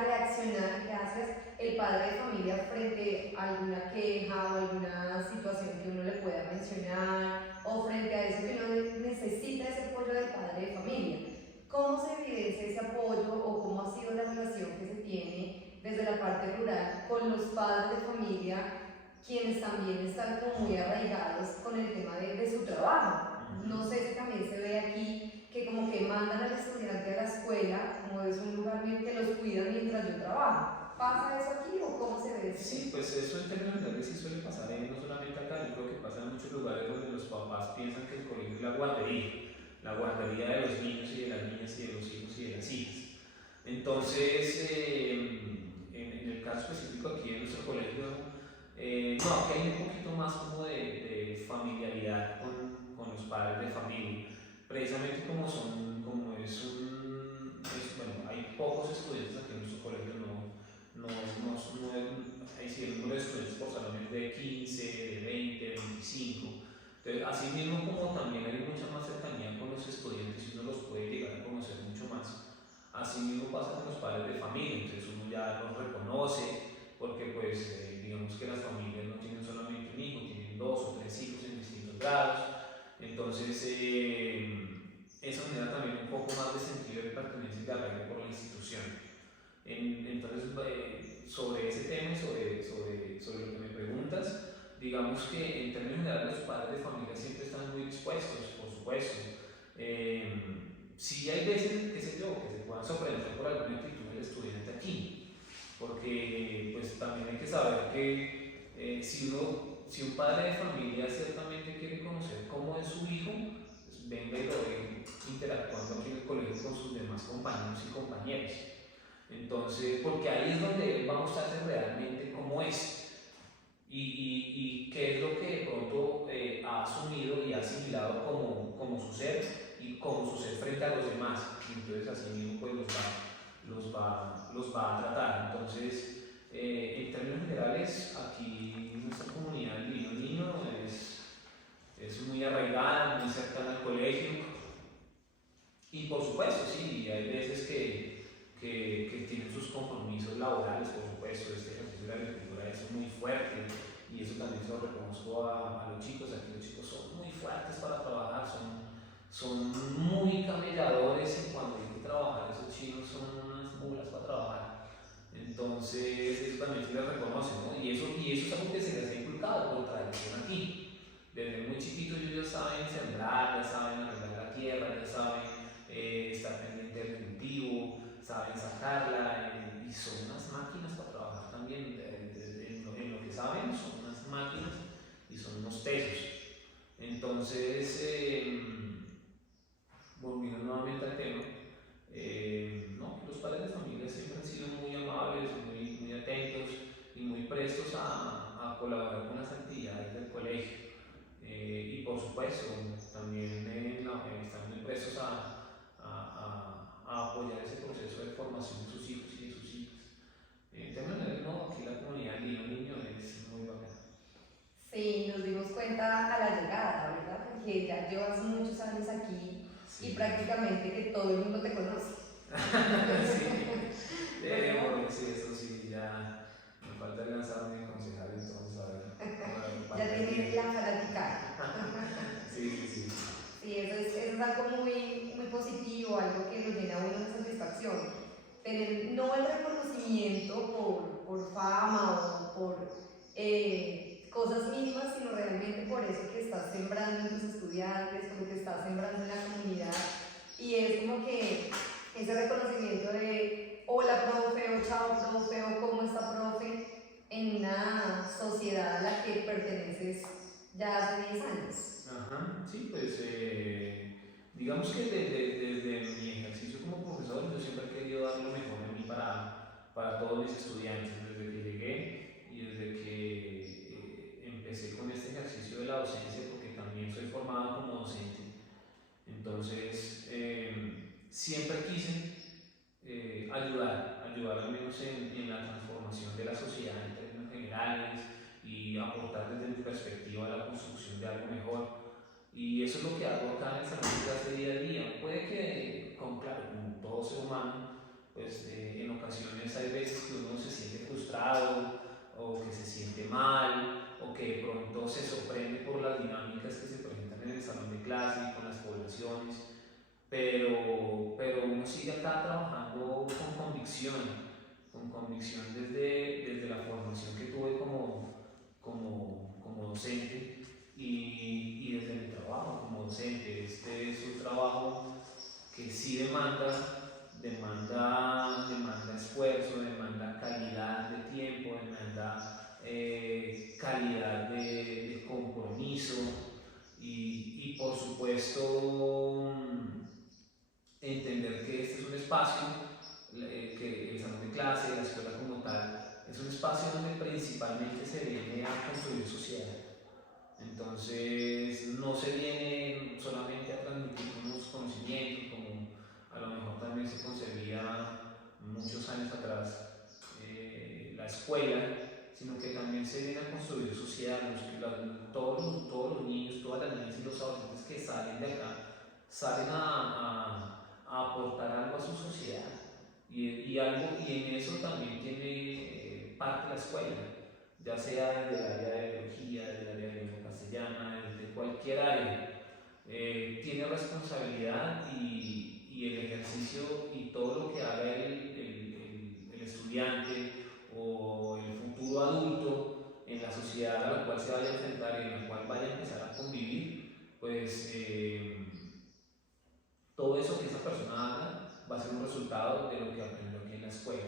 reaccionar, gracias, el padre de familia frente a alguna queja o alguna situación que uno le pueda mencionar, o frente a eso que uno necesita ese apoyo del padre de familia. ¿Cómo se evidencia ese apoyo o cómo ha sido la relación que se tiene desde la parte rural con los padres de familia, quienes también están como muy arraigados con el tema de su trabajo? No sé si también se ve aquí que como que mandan al estudiante a la escuela, como es un lugar que los cuidan mientras yo trabajo. ¿Pasa eso aquí o cómo se ve eso? Sí, pues eso en términos generales sí suele pasar, no solamente acá, yo creo que pasa en muchos lugares donde los papás piensan que el colegio es la guardería de los niños y de las niñas y de los hijos y de las hijas. Entonces, en el caso específico aquí en nuestro colegio, no, aquí hay un poquito más como de familiaridad con los padres de familia, precisamente como bueno, hay pocos estudiantes aquí en nuestro colegio, hay el número de estudiantes por salones de 15, de 20, 25. Entonces, así mismo como también hay mucha más cercanía con los estudiantes y uno los puede llegar a conocer mucho más, así mismo pasa con los padres de familia, entonces uno ya los reconoce, porque pues digamos que las familias no tienen solamente un hijo, tienen 2 o 3 hijos en distintos grados, entonces eso genera también un poco más de sentido de pertenencia y de arraigo por la institución. Entonces, sobre ese tema y sobre lo que me preguntas, digamos que en términos generales los padres de familia siempre están muy dispuestos, por supuesto. Sí hay veces, qué sé yo, que se puedan sorprender por alguna actitud del estudiante aquí, porque pues también hay que saber que si un padre de familia ciertamente quiere conocer cómo es su hijo, pues venga y lo ve interactuando aquí en el colegio con sus demás compañeros y compañeras. Entonces, porque ahí es donde él va a mostrarse realmente cómo es y qué es lo que de pronto ha asumido y ha asimilado como su ser y como su ser frente a los demás. Y entonces así mismo pues los va a tratar. Entonces, en términos generales, aquí nuestra comunidad del Divino Niño es muy arraigada, muy cercana al colegio. Y por supuesto, sí, hay veces que tienen sus compromisos laborales, por supuesto, este ejercicio de la agricultura es muy fuerte y eso también se lo reconozco a los chicos. Aquí los chicos son muy fuertes para trabajar, son muy camelladores en cuanto hay que trabajar. Esos chicos son unas mulas para trabajar. Entonces, eso también se les reconoce, ¿no? Y eso es algo que se les ha inculcado por tradición aquí. Desde muy chiquitos ellos ya saben sembrar, ya saben arreglar la tierra, ya saben estar pendiente del cultivo, saben sacarla y son unas máquinas para trabajar también. En lo que saben, son unas máquinas y son unos tesos. Entonces, volviendo nuevamente al tema, no, los padres de familia siempre han sido muy amables, muy atentos y muy prestos a colaborar con las actividades del colegio. Y por supuesto, también están muy prestos a apoyar ese proceso de formación de sus hijos y de sus hijas. En términos generales, no, aquí la comunidad del niño es muy bacana. Sí, nos dimos cuenta a la llegada, ¿verdad? Porque ya llevas muchos años aquí Sí. y prácticamente que todo el mundo te conoce. Sí, sí, eso sí, ya me falta lanzarme de concejal, entonces Ya tienes la fanática. Sí. Sí, eso es algo muy positivo, algo que nos llena a uno de satisfacción. Tener no el reconocimiento por fama o por cosas mínimas, sino realmente por eso que estás sembrando en tus estudiantes, por lo que estás sembrando en la comunidad. Y es como que ese reconocimiento de hola profe, o chao profe, o cómo está profe, en una sociedad a la que perteneces ya hace 10 años. Ajá, sí, pues digamos que desde mi ejercicio como profesor yo siempre he querido dar lo mejor de mí para todos mis estudiantes, desde que llegué y desde que empecé con este ejercicio de la docencia, porque también soy formado como docente. Entonces, siempre quise ayudar al menos en la transformación de la sociedad en términos generales y aportar desde mi perspectiva a la construcción de algo mejor. Y eso es lo que hago acá en el salón de clase día a día. Puede que, claro, como todo ser humano, pues en ocasiones hay veces que uno se siente frustrado o que se siente mal o que de pronto se sorprende por las dinámicas que se presentan en el salón de clase y con las poblaciones, pero uno sigue acá trabajando con convicción desde la formación que tuve como docente y desde mi trabajo como docente. Este es un trabajo que sí demanda esfuerzo, demanda calidad de tiempo, demanda calidad de compromiso y por supuesto entender que este es un espacio, que el salón de clase, la escuela como tal, es un espacio donde principalmente se viene a construir sociedad. Entonces no se viene solamente a transmitir unos conocimientos como a lo mejor también se concebía muchos años atrás la escuela, sino que también se viene a construir sociedad. Todos los niños, todas las niñas y los adolescentes que salen de acá salen a aportar algo a su sociedad y en eso también tiene parte la escuela, ya sea desde el área de biología, desde el área de lengua castellana, desde cualquier área. Tiene responsabilidad y el ejercicio y todo lo que haga el estudiante o el futuro adulto en la sociedad a la cual se vaya a enfrentar y en la cual vaya a empezar a convivir, pues todo eso que esa persona haga va a ser un resultado de lo que aprendió aquí en la escuela.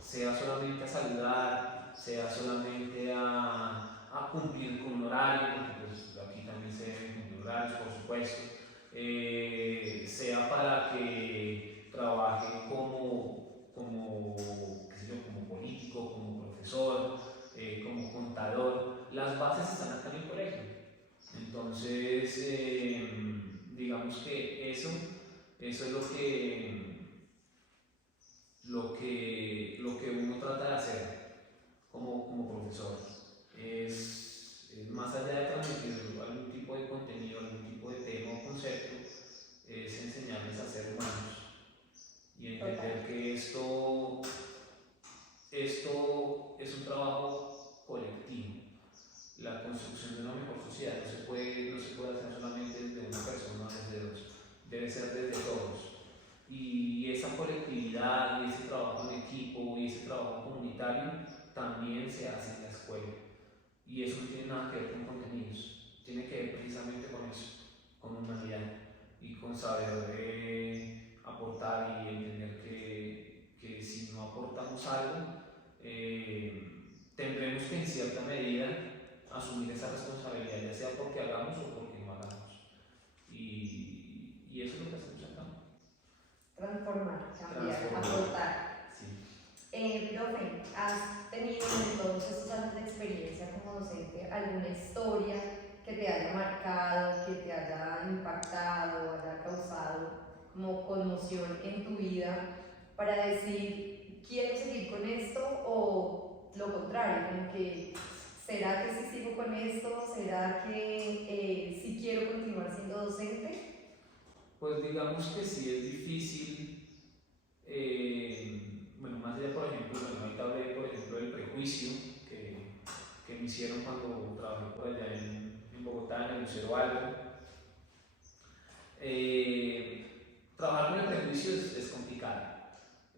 Sea solamente a saludar, sea solamente a cumplir con un horario, porque pues aquí también se deben cumplir horarios, por supuesto, sea para que trabaje qué sé yo, como político, como profesor, como contador. Las bases están acá en el colegio. Entonces, digamos que eso es lo que uno trata de hacer como profesor. Es más allá de transmitir algún tipo de contenido, algún tipo de tema o concepto, es enseñarles a ser humanos y entender que esto es un trabajo colectivo. La construcción de una mejor sociedad no se puede hacer solamente desde una persona o desde dos, debe ser desde todos. Y esa colectividad y ese trabajo en equipo y ese trabajo comunitario también se hace en la escuela. Y eso no tiene nada que ver con contenidos, tiene que ver precisamente con eso, con humanidad y con saber aportar y entender que si no aportamos algo, tendremos que en cierta medida asumir esa responsabilidad, ya sea porque hagamos o porque no hagamos. Y eso es lo que hacemos acá. Transformar, cambiar, Transformar. aportar. Sí. Profe, ¿has tenido en todos estos años de experiencia como docente alguna historia que te haya marcado, que te haya impactado, haya causado como conmoción en tu vida para decir, quiero seguir con esto o lo contrario, como que, ¿será que sí sigo con esto? ¿Será que sí quiero continuar siendo docente? Pues digamos que sí es difícil, bueno, más allá, por ejemplo, bueno, ahorita hablé, por ejemplo, del prejuicio que me hicieron cuando trabajé por allá en Bogotá, en el Museo Algo. Trabajar con el prejuicio es complicado.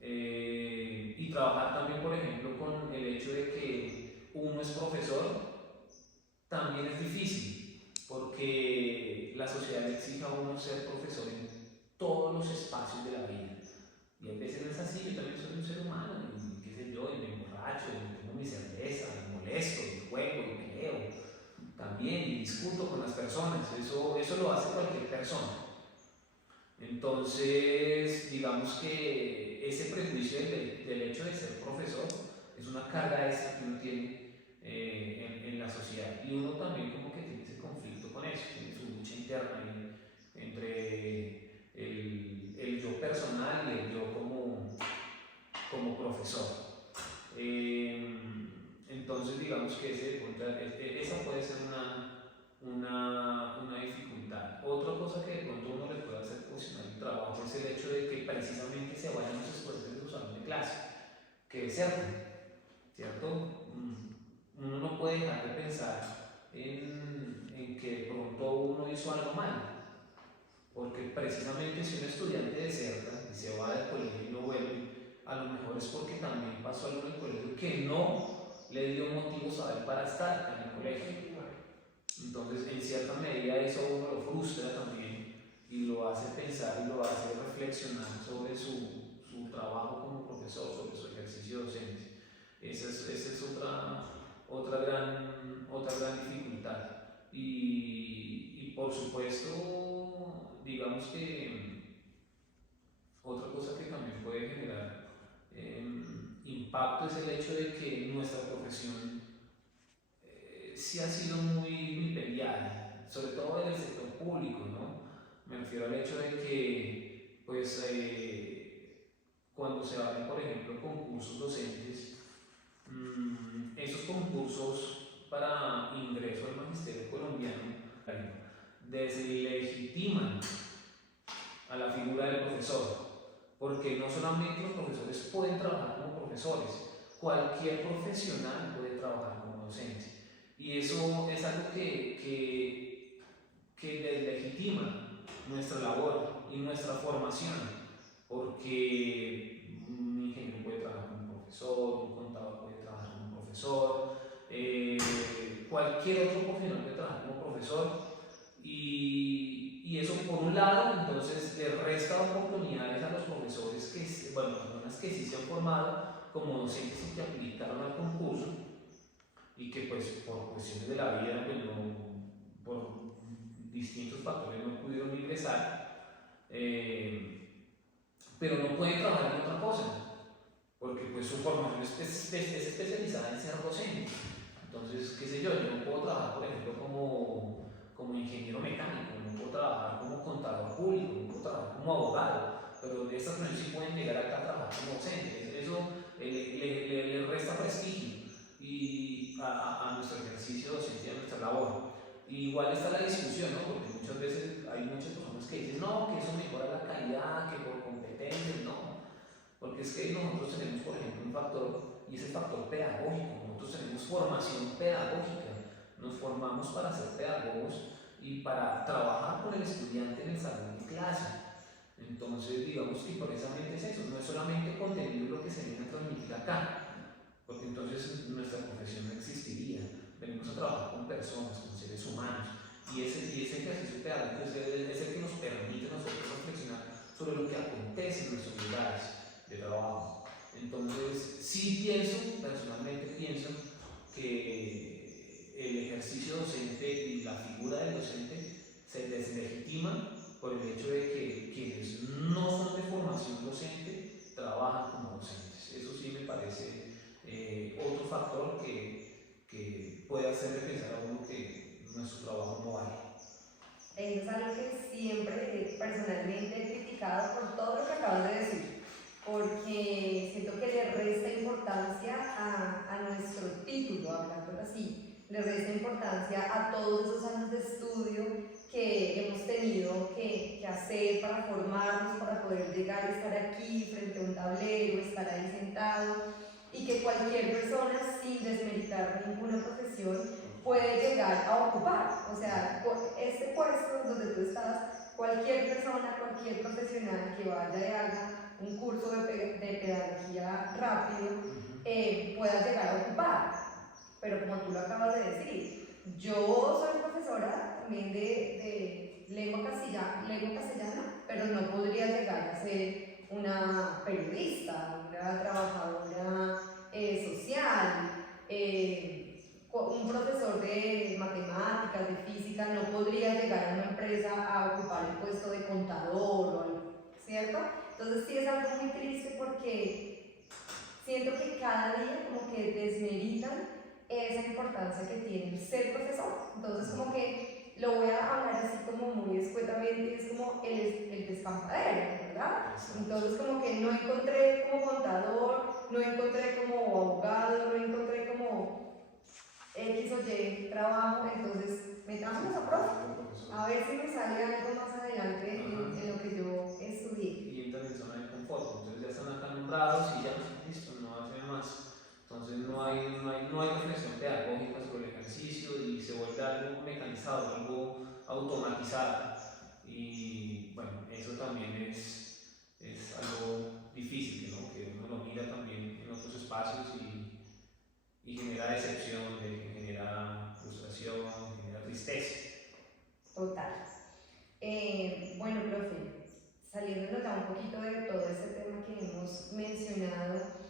Y trabajar también, por ejemplo, con el hecho de que uno es profesor, también es difícil, porque la sociedad le exige a uno ser profesor en todos los espacios de la vida. Y a veces no es así, yo también soy un ser humano, y qué sé yo, y me emborracho, y tomo mi cerveza, y molesto, y juego, y peleo, también, y discuto con las personas, eso lo hace cualquier persona. Entonces, digamos que ese prejuicio del hecho de ser profesor es una carga esa que uno tiene en la sociedad, y uno también como que tiene ese conflicto con eso, tiene su lucha interna entre el yo personal y el yo como profesor. Entonces digamos que esa puede ser una dificultad. Otra cosa que de pronto uno le puede hacer cuestionar el trabajo es el hecho de que precisamente se vayan los esfuerzos de su salón de clase, que es ¿cierto? Uno no puede dejar de pensar en que de pronto uno hizo algo mal, porque precisamente si un estudiante deserta y se va del colegio y no vuelve, a lo mejor es porque también pasó algo en el colegio que no le dio motivos a él para estar en el colegio. Entonces, en cierta medida, eso a uno lo frustra también y lo hace pensar y lo hace reflexionar sobre su trabajo como profesor, sobre su ejercicio docente. Esa es otra gran dificultad. Y por supuesto, digamos que otra cosa que también puede generar impacto es el hecho de que nuestra profesión sí ha sido muy peleada, sobre todo en el sector público, ¿no? Me refiero al hecho de que, pues, cuando se abren, por ejemplo, concursos docentes, esos concursos para ingreso al magisterio colombiano deslegitiman a la figura del profesor, porque no solamente los profesores pueden trabajar como profesores, cualquier profesional puede trabajar como docente. Y eso es algo que deslegitima nuestra labor y nuestra formación, porque un ingeniero puede trabajar como profesor, un contador puede trabajar como profesor, cualquier otro profesional puede trabajar como profesor. Y eso por un lado, entonces le resta oportunidades a los profesores bueno, personas que sí se han formado como docentes y que aplicaron al concurso y que pues por cuestiones de la vida, pues no, distintos factores no pudieron ingresar, pero no pueden trabajar en otra cosa, porque pues su formación es especializada en ser docente. Entonces, qué sé yo no puedo trabajar, por ejemplo, como ingeniero mecánico, no puedo trabajar como contador público, no puedo trabajar como abogado, pero estas personas sí pueden llegar acá a trabajar como docentes. Eso le resta prestigio a nuestro ejercicio docente y a nuestra labor. Y igual está la discusión, ¿no? Porque muchas veces hay muchas personas que dicen, no, que eso mejora la calidad, que por competencias, no. Porque es que nosotros tenemos, por ejemplo, un factor, y es el factor pedagógico. Nosotros tenemos formación pedagógica, nos formamos para ser pedagogos y para trabajar con el estudiante en el salón de clase. Entonces, digamos que precisamente es eso, no es solamente contenido lo que se viene a transmitir acá, porque entonces nuestra profesión no existiría. Venimos a trabajar con personas, con seres humanos, y ese ejercicio pedagógico es el que nos permite a nosotros reflexionar sobre lo que acontece en nuestros lugares de trabajo. Entonces, sí personalmente pienso que el ejercicio docente y la figura del docente se deslegitima por el hecho de que quienes no son de formación docente trabajan como docentes. Eso sí me parece otro factor que puede hacerle pensar a uno que nuestro trabajo no vale. Eso es algo que siempre personalmente he criticado por todo lo que acabas de decir, porque siento que le resta importancia a nuestro título, hablándolo así, le resta importancia a todos esos años de estudio que hemos tenido que hacer para formarnos, para poder llegar a estar aquí frente a un tablero, estar ahí sentado, y que cualquier persona, sin desmeritar ninguna profesión, puede llegar a ocupar. O sea, este puesto donde tú estás, cualquier persona, cualquier profesional que vaya y haga un curso de pedagogía rápido, pueda llegar a ocupar. Pero como tú lo acabas de decir, yo soy profesora también de lengua castellana, pero no podría llegar a ser una periodista, una trabajadora social, un profesor de matemáticas, de física, no podría llegar a una empresa a ocupar el puesto de contador o algo, ¿cierto? Entonces sí es algo muy triste porque siento que cada día como que desmeritan esa importancia que tiene el ser profesor. Entonces como que lo voy a hablar así como muy escuetamente, es como el descampadero, ¿verdad? Entonces como que no encontré como contador, no encontré como abogado, no encontré como X o Y trabajo, entonces metamos a profe, a ver si me sale algo más adelante en lo que yo estudié. Y entran en zona de confort, entonces ya están acá nombrados y ya listo, no hacen más. Entonces no hay reflexión pedagógica sobre el ejercicio y se vuelve algo mecanizado, algo automatizado. Y bueno, eso también es algo difícil, ¿no? Que uno lo mira también en otros espacios y genera decepción, genera frustración, genera tristeza. Total. Bueno, profe, saliéndonos ya un poquito de todo este tema que hemos mencionado,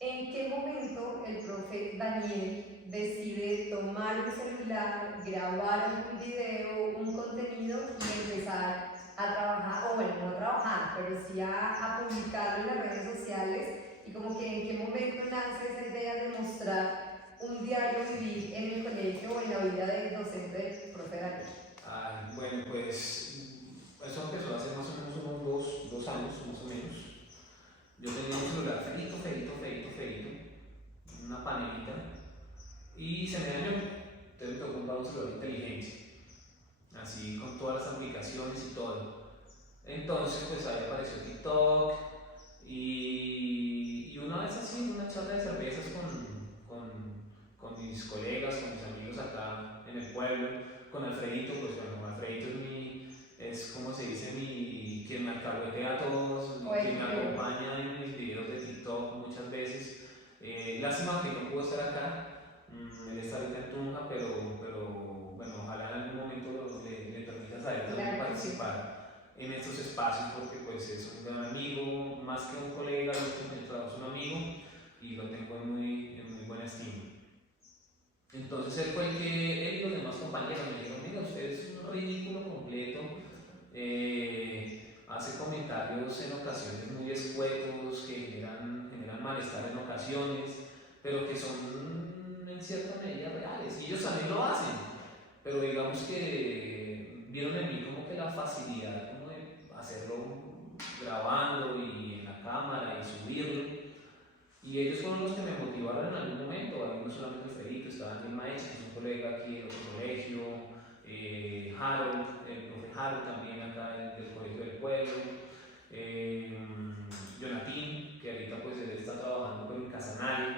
¿en qué momento el profe Daniel decide tomar un celular, grabar un video, un contenido y empezar a trabajar, o bueno, no a trabajar, pero sí a publicarlo en las redes sociales? Y como que en qué momento nace esa idea de mostrar un diario vivir en el colegio o en la vida del docente del profe Daniel. Bueno, pues eso empezó hace más o menos unos dos años, más o menos. Yo tenía un celular feito, una panelita, y se me dañó. Entonces me tocó comprar un celular inteligente, así con todas las aplicaciones y todo. Entonces, pues ahí apareció TikTok, y una vez así, en una charla de cervezas con mis colegas, con mis amigos acá en el pueblo, con Alfredito, pues bueno, Alfredito es como se dice, quien me alcahuetea a todos, quien me acompaña en mis videos de TikTok muchas veces. Lástima que no pudo estar acá, él está ahorita en Tunja, pero bueno, ojalá en algún momento le permitas a él también participar en estos espacios, porque pues es un gran amigo, más que un colega, es un amigo y lo tengo en muy buena estima. Entonces él fue el que, él y los demás compañeros me dijeron, oiga, usted es un ridículo completo, hace comentarios en ocasiones muy escuetos que generan malestar en ocasiones, pero que son en cierta medida reales, y ellos también lo hacen, pero digamos que vieron en mí como que la facilidad como de hacerlo grabando y en la cámara y subirlo. Y ellos fueron los que me motivaron en algún momento. Ahí no solamente Federico, estaba Daniel Maestro, que es un colega aquí del otro colegio, Harold, el profe Harold también acá del Colegio del Pueblo, Jonatín, que ahorita pues él está trabajando con el Casanare.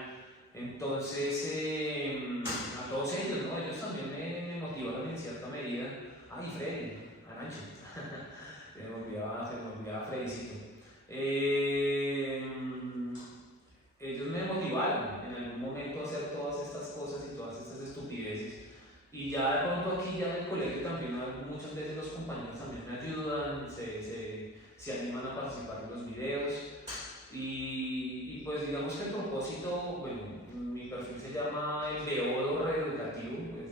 Entonces, a todos ellos, ¿no? Ellos también me motivaron en cierta medida. Ah, y Freddy, Arancho, se me olvidaba Freddycito. Ellos me motivaron en algún momento a hacer todas estas cosas y todas estas estupideces. Y ya de pronto aquí ya en el colegio también muchas veces los compañeros también me ayudan, se animan a participar en los videos. Y pues digamos que el propósito, bueno, mi perfil se llama el de oro reeducativo, pues,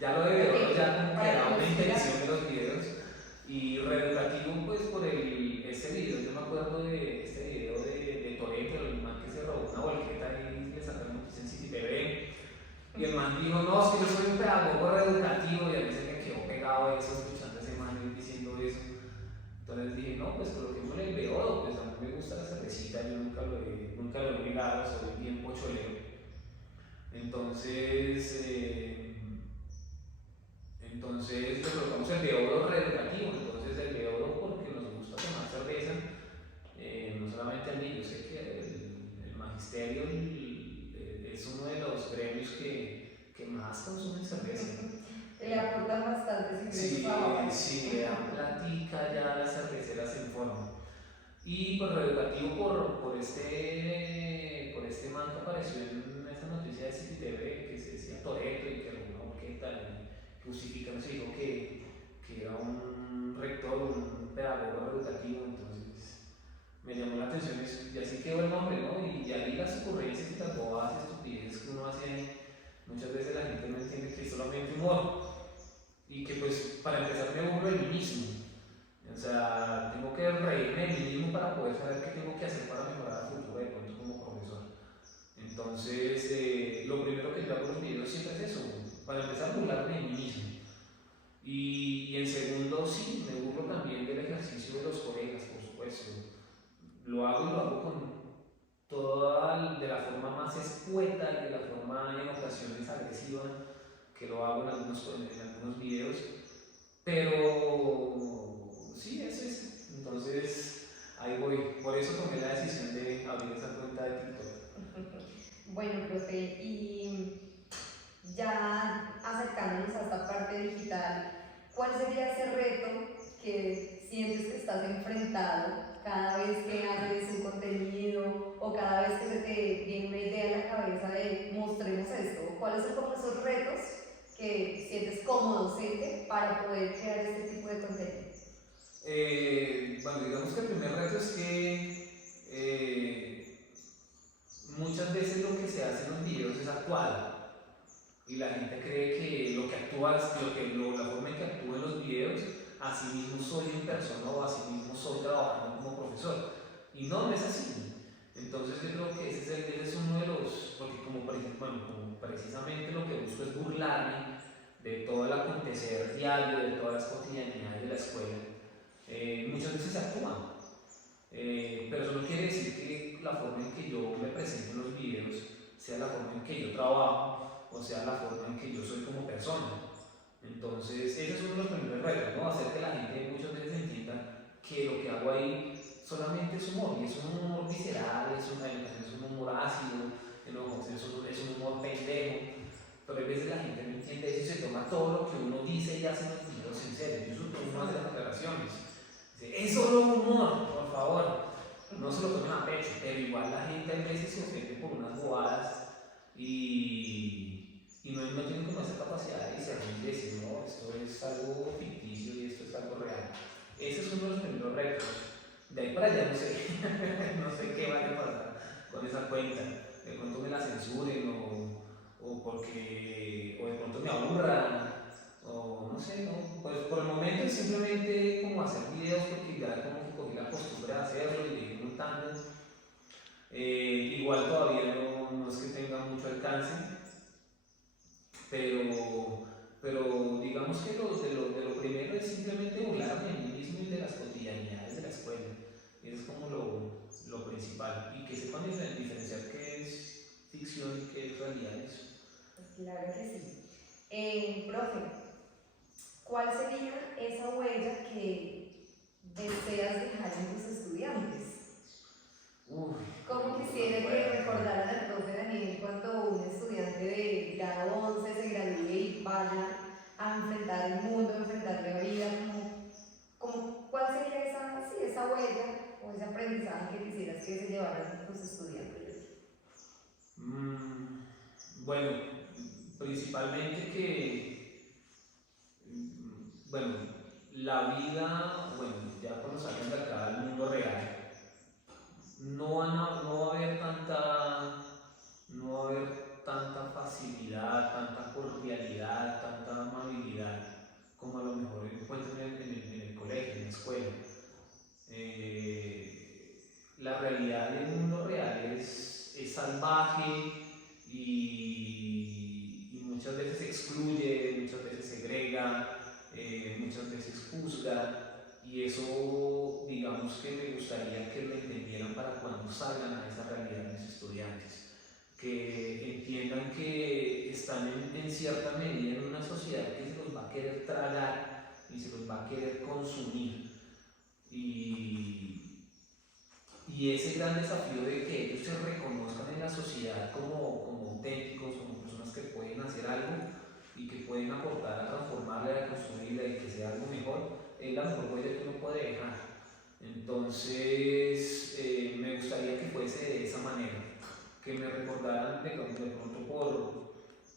ya lo de oro ya como que da una intención de los videos. Y reeducativo pues por este video, yo me acuerdo de este video de Toretto, el man que se robó una volqueta y le sacaron noticias en City TV. Y el man dijo, no, es que yo soy un pedagogo reeducativo, y a mí se me quedó pegado eso, escuchando a ese man diciendo eso. Entonces dije, no, pues coloquémosle el beodo, pues a mí me gusta la cervecita, yo nunca lo he negado, soy bien pocholero. Entonces le colocamos el beodo reeducativo, entonces el beodo porque nos gusta tomar cerveza, no solamente a mí, yo sé que el magisterio es uno de los gremios que más consumen cerveza. Que le aportan bastantes ingresos Sí, a ahorrar. sí, le dan platica ya las cerveceras en forma. Y pues reeducativo por este man que apareció en esa noticia de City TV que se decía Toretto y que era una orquesta y justificando se dijo que era un rector, un pedagogo reeducativo, entonces me llamó la atención eso, y así quedó el nombre, ¿no? Y ahí las ocurrencias y las bobadas y estupideces que uno hace ahí, muchas veces la gente no entiende que es solamente humor, y que pues para empezar me burlo de mí mismo. O sea, tengo que reírme de mí mismo para poder saber qué tengo que hacer para mejorar el futuro de pronto como profesor. Entonces, lo primero que yo hago en los videos siempre es eso, para empezar a burlarme de mí mismo. Y en segundo, sí, me burlo también del ejercicio de los colegas, por supuesto. Lo hago de la forma más escueta y de la forma en ocasiones agresiva, que lo hago en algunos videos, pero sí, eso es. Entonces, ahí voy. Por eso tomé la decisión de abrir esa cuenta de TikTok. Bueno, profe, y ya acercándonos a esta parte digital, ¿cuál sería ese reto que sientes que estás enfrentado cada vez que haces un contenido o cada vez que se te viene una idea a la cabeza de mostremos esto? ¿Cuáles son como esos retos que sientes como docente para poder crear este tipo de contenido? Bueno, digamos que el primer reto es que muchas veces lo que se hace en los videos es actuado y la gente cree que lo que actúas, la forma en que actúo en los videos, así mismo soy en persona o así mismo soy trabajando como profesor, y no es así. Entonces yo creo que ese es uno de los, porque como precisamente lo que busco es burlarme de todo el acontecer diario, de todas las cotidianidades de la escuela. Muchas veces se actúa, pero eso no quiere decir que la forma en que yo me presento en los videos sea la forma en que yo trabajo o sea la forma en que yo soy como persona. Entonces ese es uno de los primeros retos, ¿no? Hacer que la gente muchas veces entienda que lo que hago ahí solamente es humor, y es un humor visceral, es un humor ácido, es un humor pendejo, pero a veces la gente no entiende eso y se toma todo lo que uno dice y hace en los videos en serio. Yo supongo que uno hace las aclaraciones. Es solo humor, por favor, no se lo tomen a pecho, pero igual la gente a veces se ofende por unas bobadas y no tienen como esa capacidad de discernir y decir, no, esto es algo ficticio y esto es algo real. Ese es uno de los primeros retos. De ahí para allá no sé, no sé qué vaya a pasar con esa cuenta. De pronto me la censuren o de pronto me aburran, o no sé. pues por el momento es simplemente como hacer videos porque ya como que cogí la costumbre de hacerlo y de ir montando. Igual todavía no es que tenga mucho alcance, pero digamos que de lo primero es simplemente burlarme de mí mismo y de las cotidianidades de la escuela. Eso es como lo principal. Y que sepan diferenciar qué es ficción y qué es realidad. Pues claro que sí. Profe, ¿cuál sería esa huella que deseas dejar en tus estudiantes? Uf, ¿Cómo quisiera que recordaran al profe Daniel cuando un estudiante de grado 11 se gradúe y vaya a enfrentar el mundo, a enfrentar la vida? ¿Cuál sería esa huella o ese aprendizaje que quisieras que se llevaran tus estudiantes? Bueno, principalmente bueno, la vida, bueno, ya cuando salgan de acá al mundo real, no va a haber tanta facilidad, tanta cordialidad, tanta amabilidad como a lo mejor encuentran en el colegio, en la escuela. La realidad del mundo real es salvaje y muchas veces excluye, muchas veces segrega, muchas veces juzga. Y eso, digamos que me gustaría que lo entendieran para cuando salgan a esa realidad mis estudiantes. Que entiendan que están en cierta medida en una sociedad que se los va a querer tragar y se los va a querer consumir. Y ese gran desafío de que ellos se reconozcan en la sociedad como auténticos, como personas que pueden hacer algo y que pueden aportar a transformarla, a construirla y que sea algo mejor, es la mejor huella que uno puede dejar. Entonces, me gustaría que fuese de esa manera, que me recordaran de pronto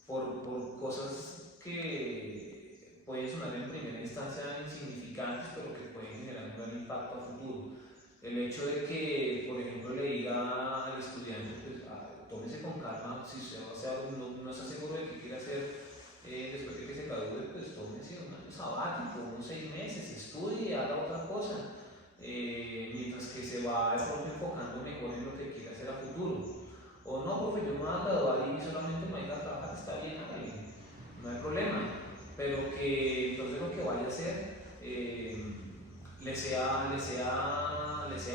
por cosas que pueden sonar en primera instancia insignificantes, pero que pueden generar un gran impacto a futuro. El hecho de que, por ejemplo, le diga al estudiante, pues, tómese con calma, si usted no está seguro de qué quiere hacer después de que se gradúe, pues tómese un año sabático, unos 6 meses, estudie, haga otra cosa, mientras que se va de pronto enfocando mejor en lo que quiere hacer a futuro. O no, profe, yo me voy a graduar y solamente me voy a ir a trabajar, está bien, no hay problema, pero que entonces lo que vaya a hacer le sea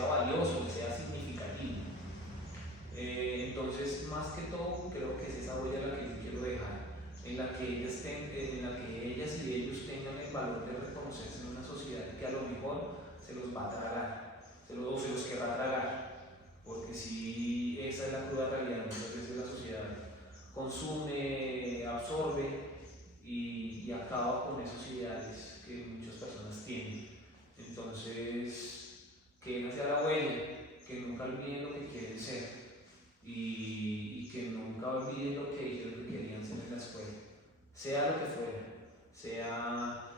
valioso, le sea significativo. Entonces, más que todo, creo que es esa huella la que yo quiero dejar, en la que ellas y ellos tengan el valor de reconocerse en una sociedad que a lo mejor se los va a tragar, o se los querrá tragar, porque si esa es la cruda realidad, muchas veces la sociedad consume, absorbe y acaba con esos ideales que muchas personas tienen. Entonces, que esa sea la huella, que nunca olviden lo que quieren ser y que nunca olviden lo que dijeron que querían ser en la escuela, sea lo que fuera,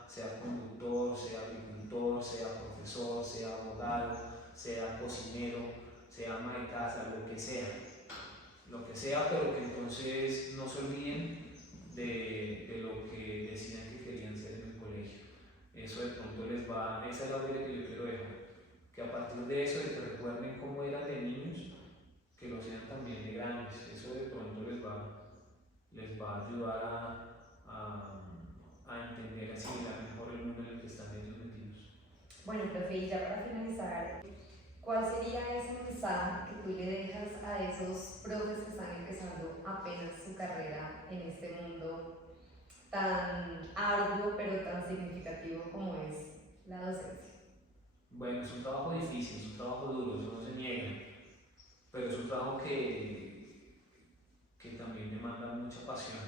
sea conductor, sea agricultor, sea profesor, sea abogado, sea cocinero, sea ama de casa, lo que sea, pero que entonces no se olviden de lo que decían que querían ser en el colegio. Eso de pronto esa es la huella que yo quiero dejar, que a partir de eso, de que recuerden cómo eran de niños, que lo sean también de grandes. Eso de pronto les va a ayudar a entender, a asimilar mejor el mundo en el que están ellos metidos. Bueno, profe, y ya para finalizar, ¿cuál sería ese mensaje que tú le dejas a esos profes que están empezando apenas su carrera en este mundo tan arduo pero tan significativo como es la docencia? Bueno, es un trabajo difícil, es un trabajo duro, eso no se niega, pero es un trabajo que también demanda mucha pasión.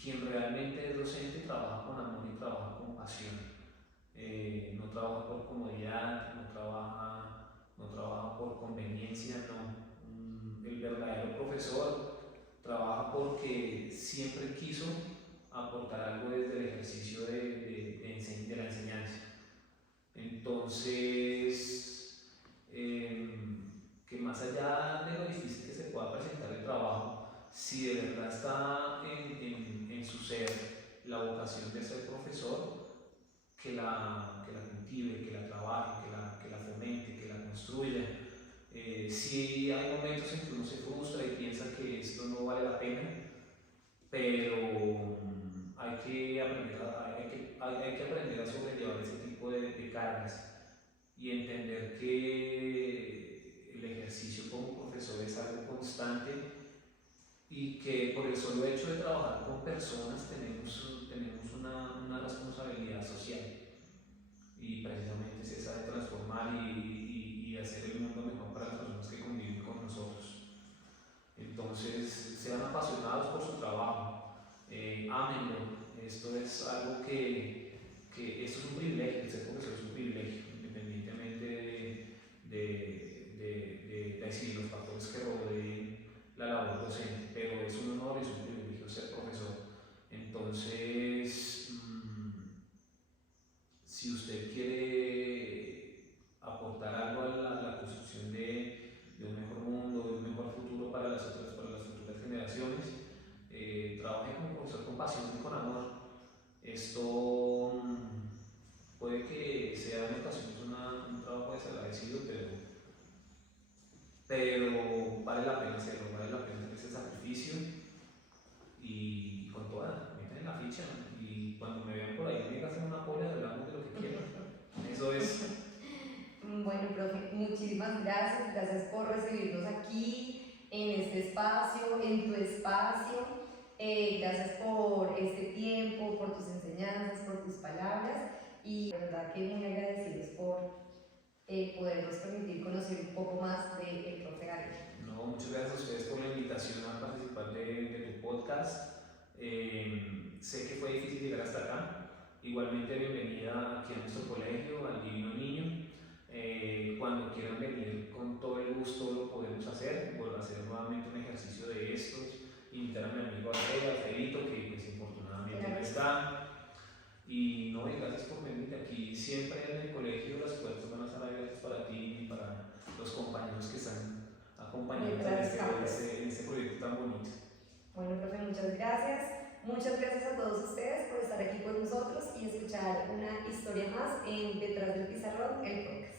Quien realmente es docente trabaja con amor y trabaja con pasión. No trabaja por comodidad, no trabaja por conveniencia, no. El verdadero profesor trabaja porque siempre quiso aportar algo desde el ejercicio de la enseñanza. Entonces, que más allá de lo difícil que se pueda presentar el trabajo, si de verdad está en su ser la vocación de ser profesor, que la cultive, que la trabaje, que la fomente, que la construya. Sí hay momentos en que uno se frustra y piensa que esto no vale la pena, pero hay que aprender a sobrellevar ese tipo de cargas y entender que el ejercicio como profesor es algo constante y que por el solo hecho de trabajar con personas tenemos una responsabilidad social y precisamente es esa de transformar y hacer el mundo mejor para las personas que conviven con nosotros. Entonces, sean apasionados por su trabajo, ámenlo. Esto es algo esto es un privilegio, el ser profesor es un privilegio, independientemente de decir, los factores que rodeen la labor docente, pero es un honor y es un privilegio ser profesor. Entonces, si usted quiere aportar algo a la construcción de un mejor mundo, de un mejor futuro para las futuras generaciones, trabaje como profesor con pasión y con amor. Esto puede que sea en ocasiones un trabajo desagradecido, pero vale la pena hacerlo, vale la pena hacer ese sacrificio y con toda, meten en la ficha y cuando me vean por ahí me hacen una polla, hablamos de lo que quieran. Eso es. Bueno, profe, muchísimas gracias. Gracias por recibirnos aquí, en este espacio, en tu espacio. Gracias por este tiempo, por tus enseñanzas, por tus palabras. Y de verdad que muy agradecidos por podernos permitir conocer un poco más del profe Gary. No, muchas gracias a ustedes por la invitación a participar de tu podcast. Sé que fue difícil llegar hasta acá. Igualmente, bienvenida aquí a nuestro colegio, al Divino Niño. Cuando quieran venir, con todo el gusto lo podemos hacer. Vuelvo a hacer nuevamente un ejercicio de estos. Invitar a mi amigo Alfredito, que pues infortunadamente no está. Y no, y gracias por venir. Aquí siempre en el colegio las puertas van a estar abiertas para ti y para los compañeros que están acompañándonos en este proyecto tan bonito. Bueno, profe, muchas gracias. Muchas gracias a todos ustedes por estar aquí con nosotros y escuchar una historia más en Detrás del Pizarrón, el podcast.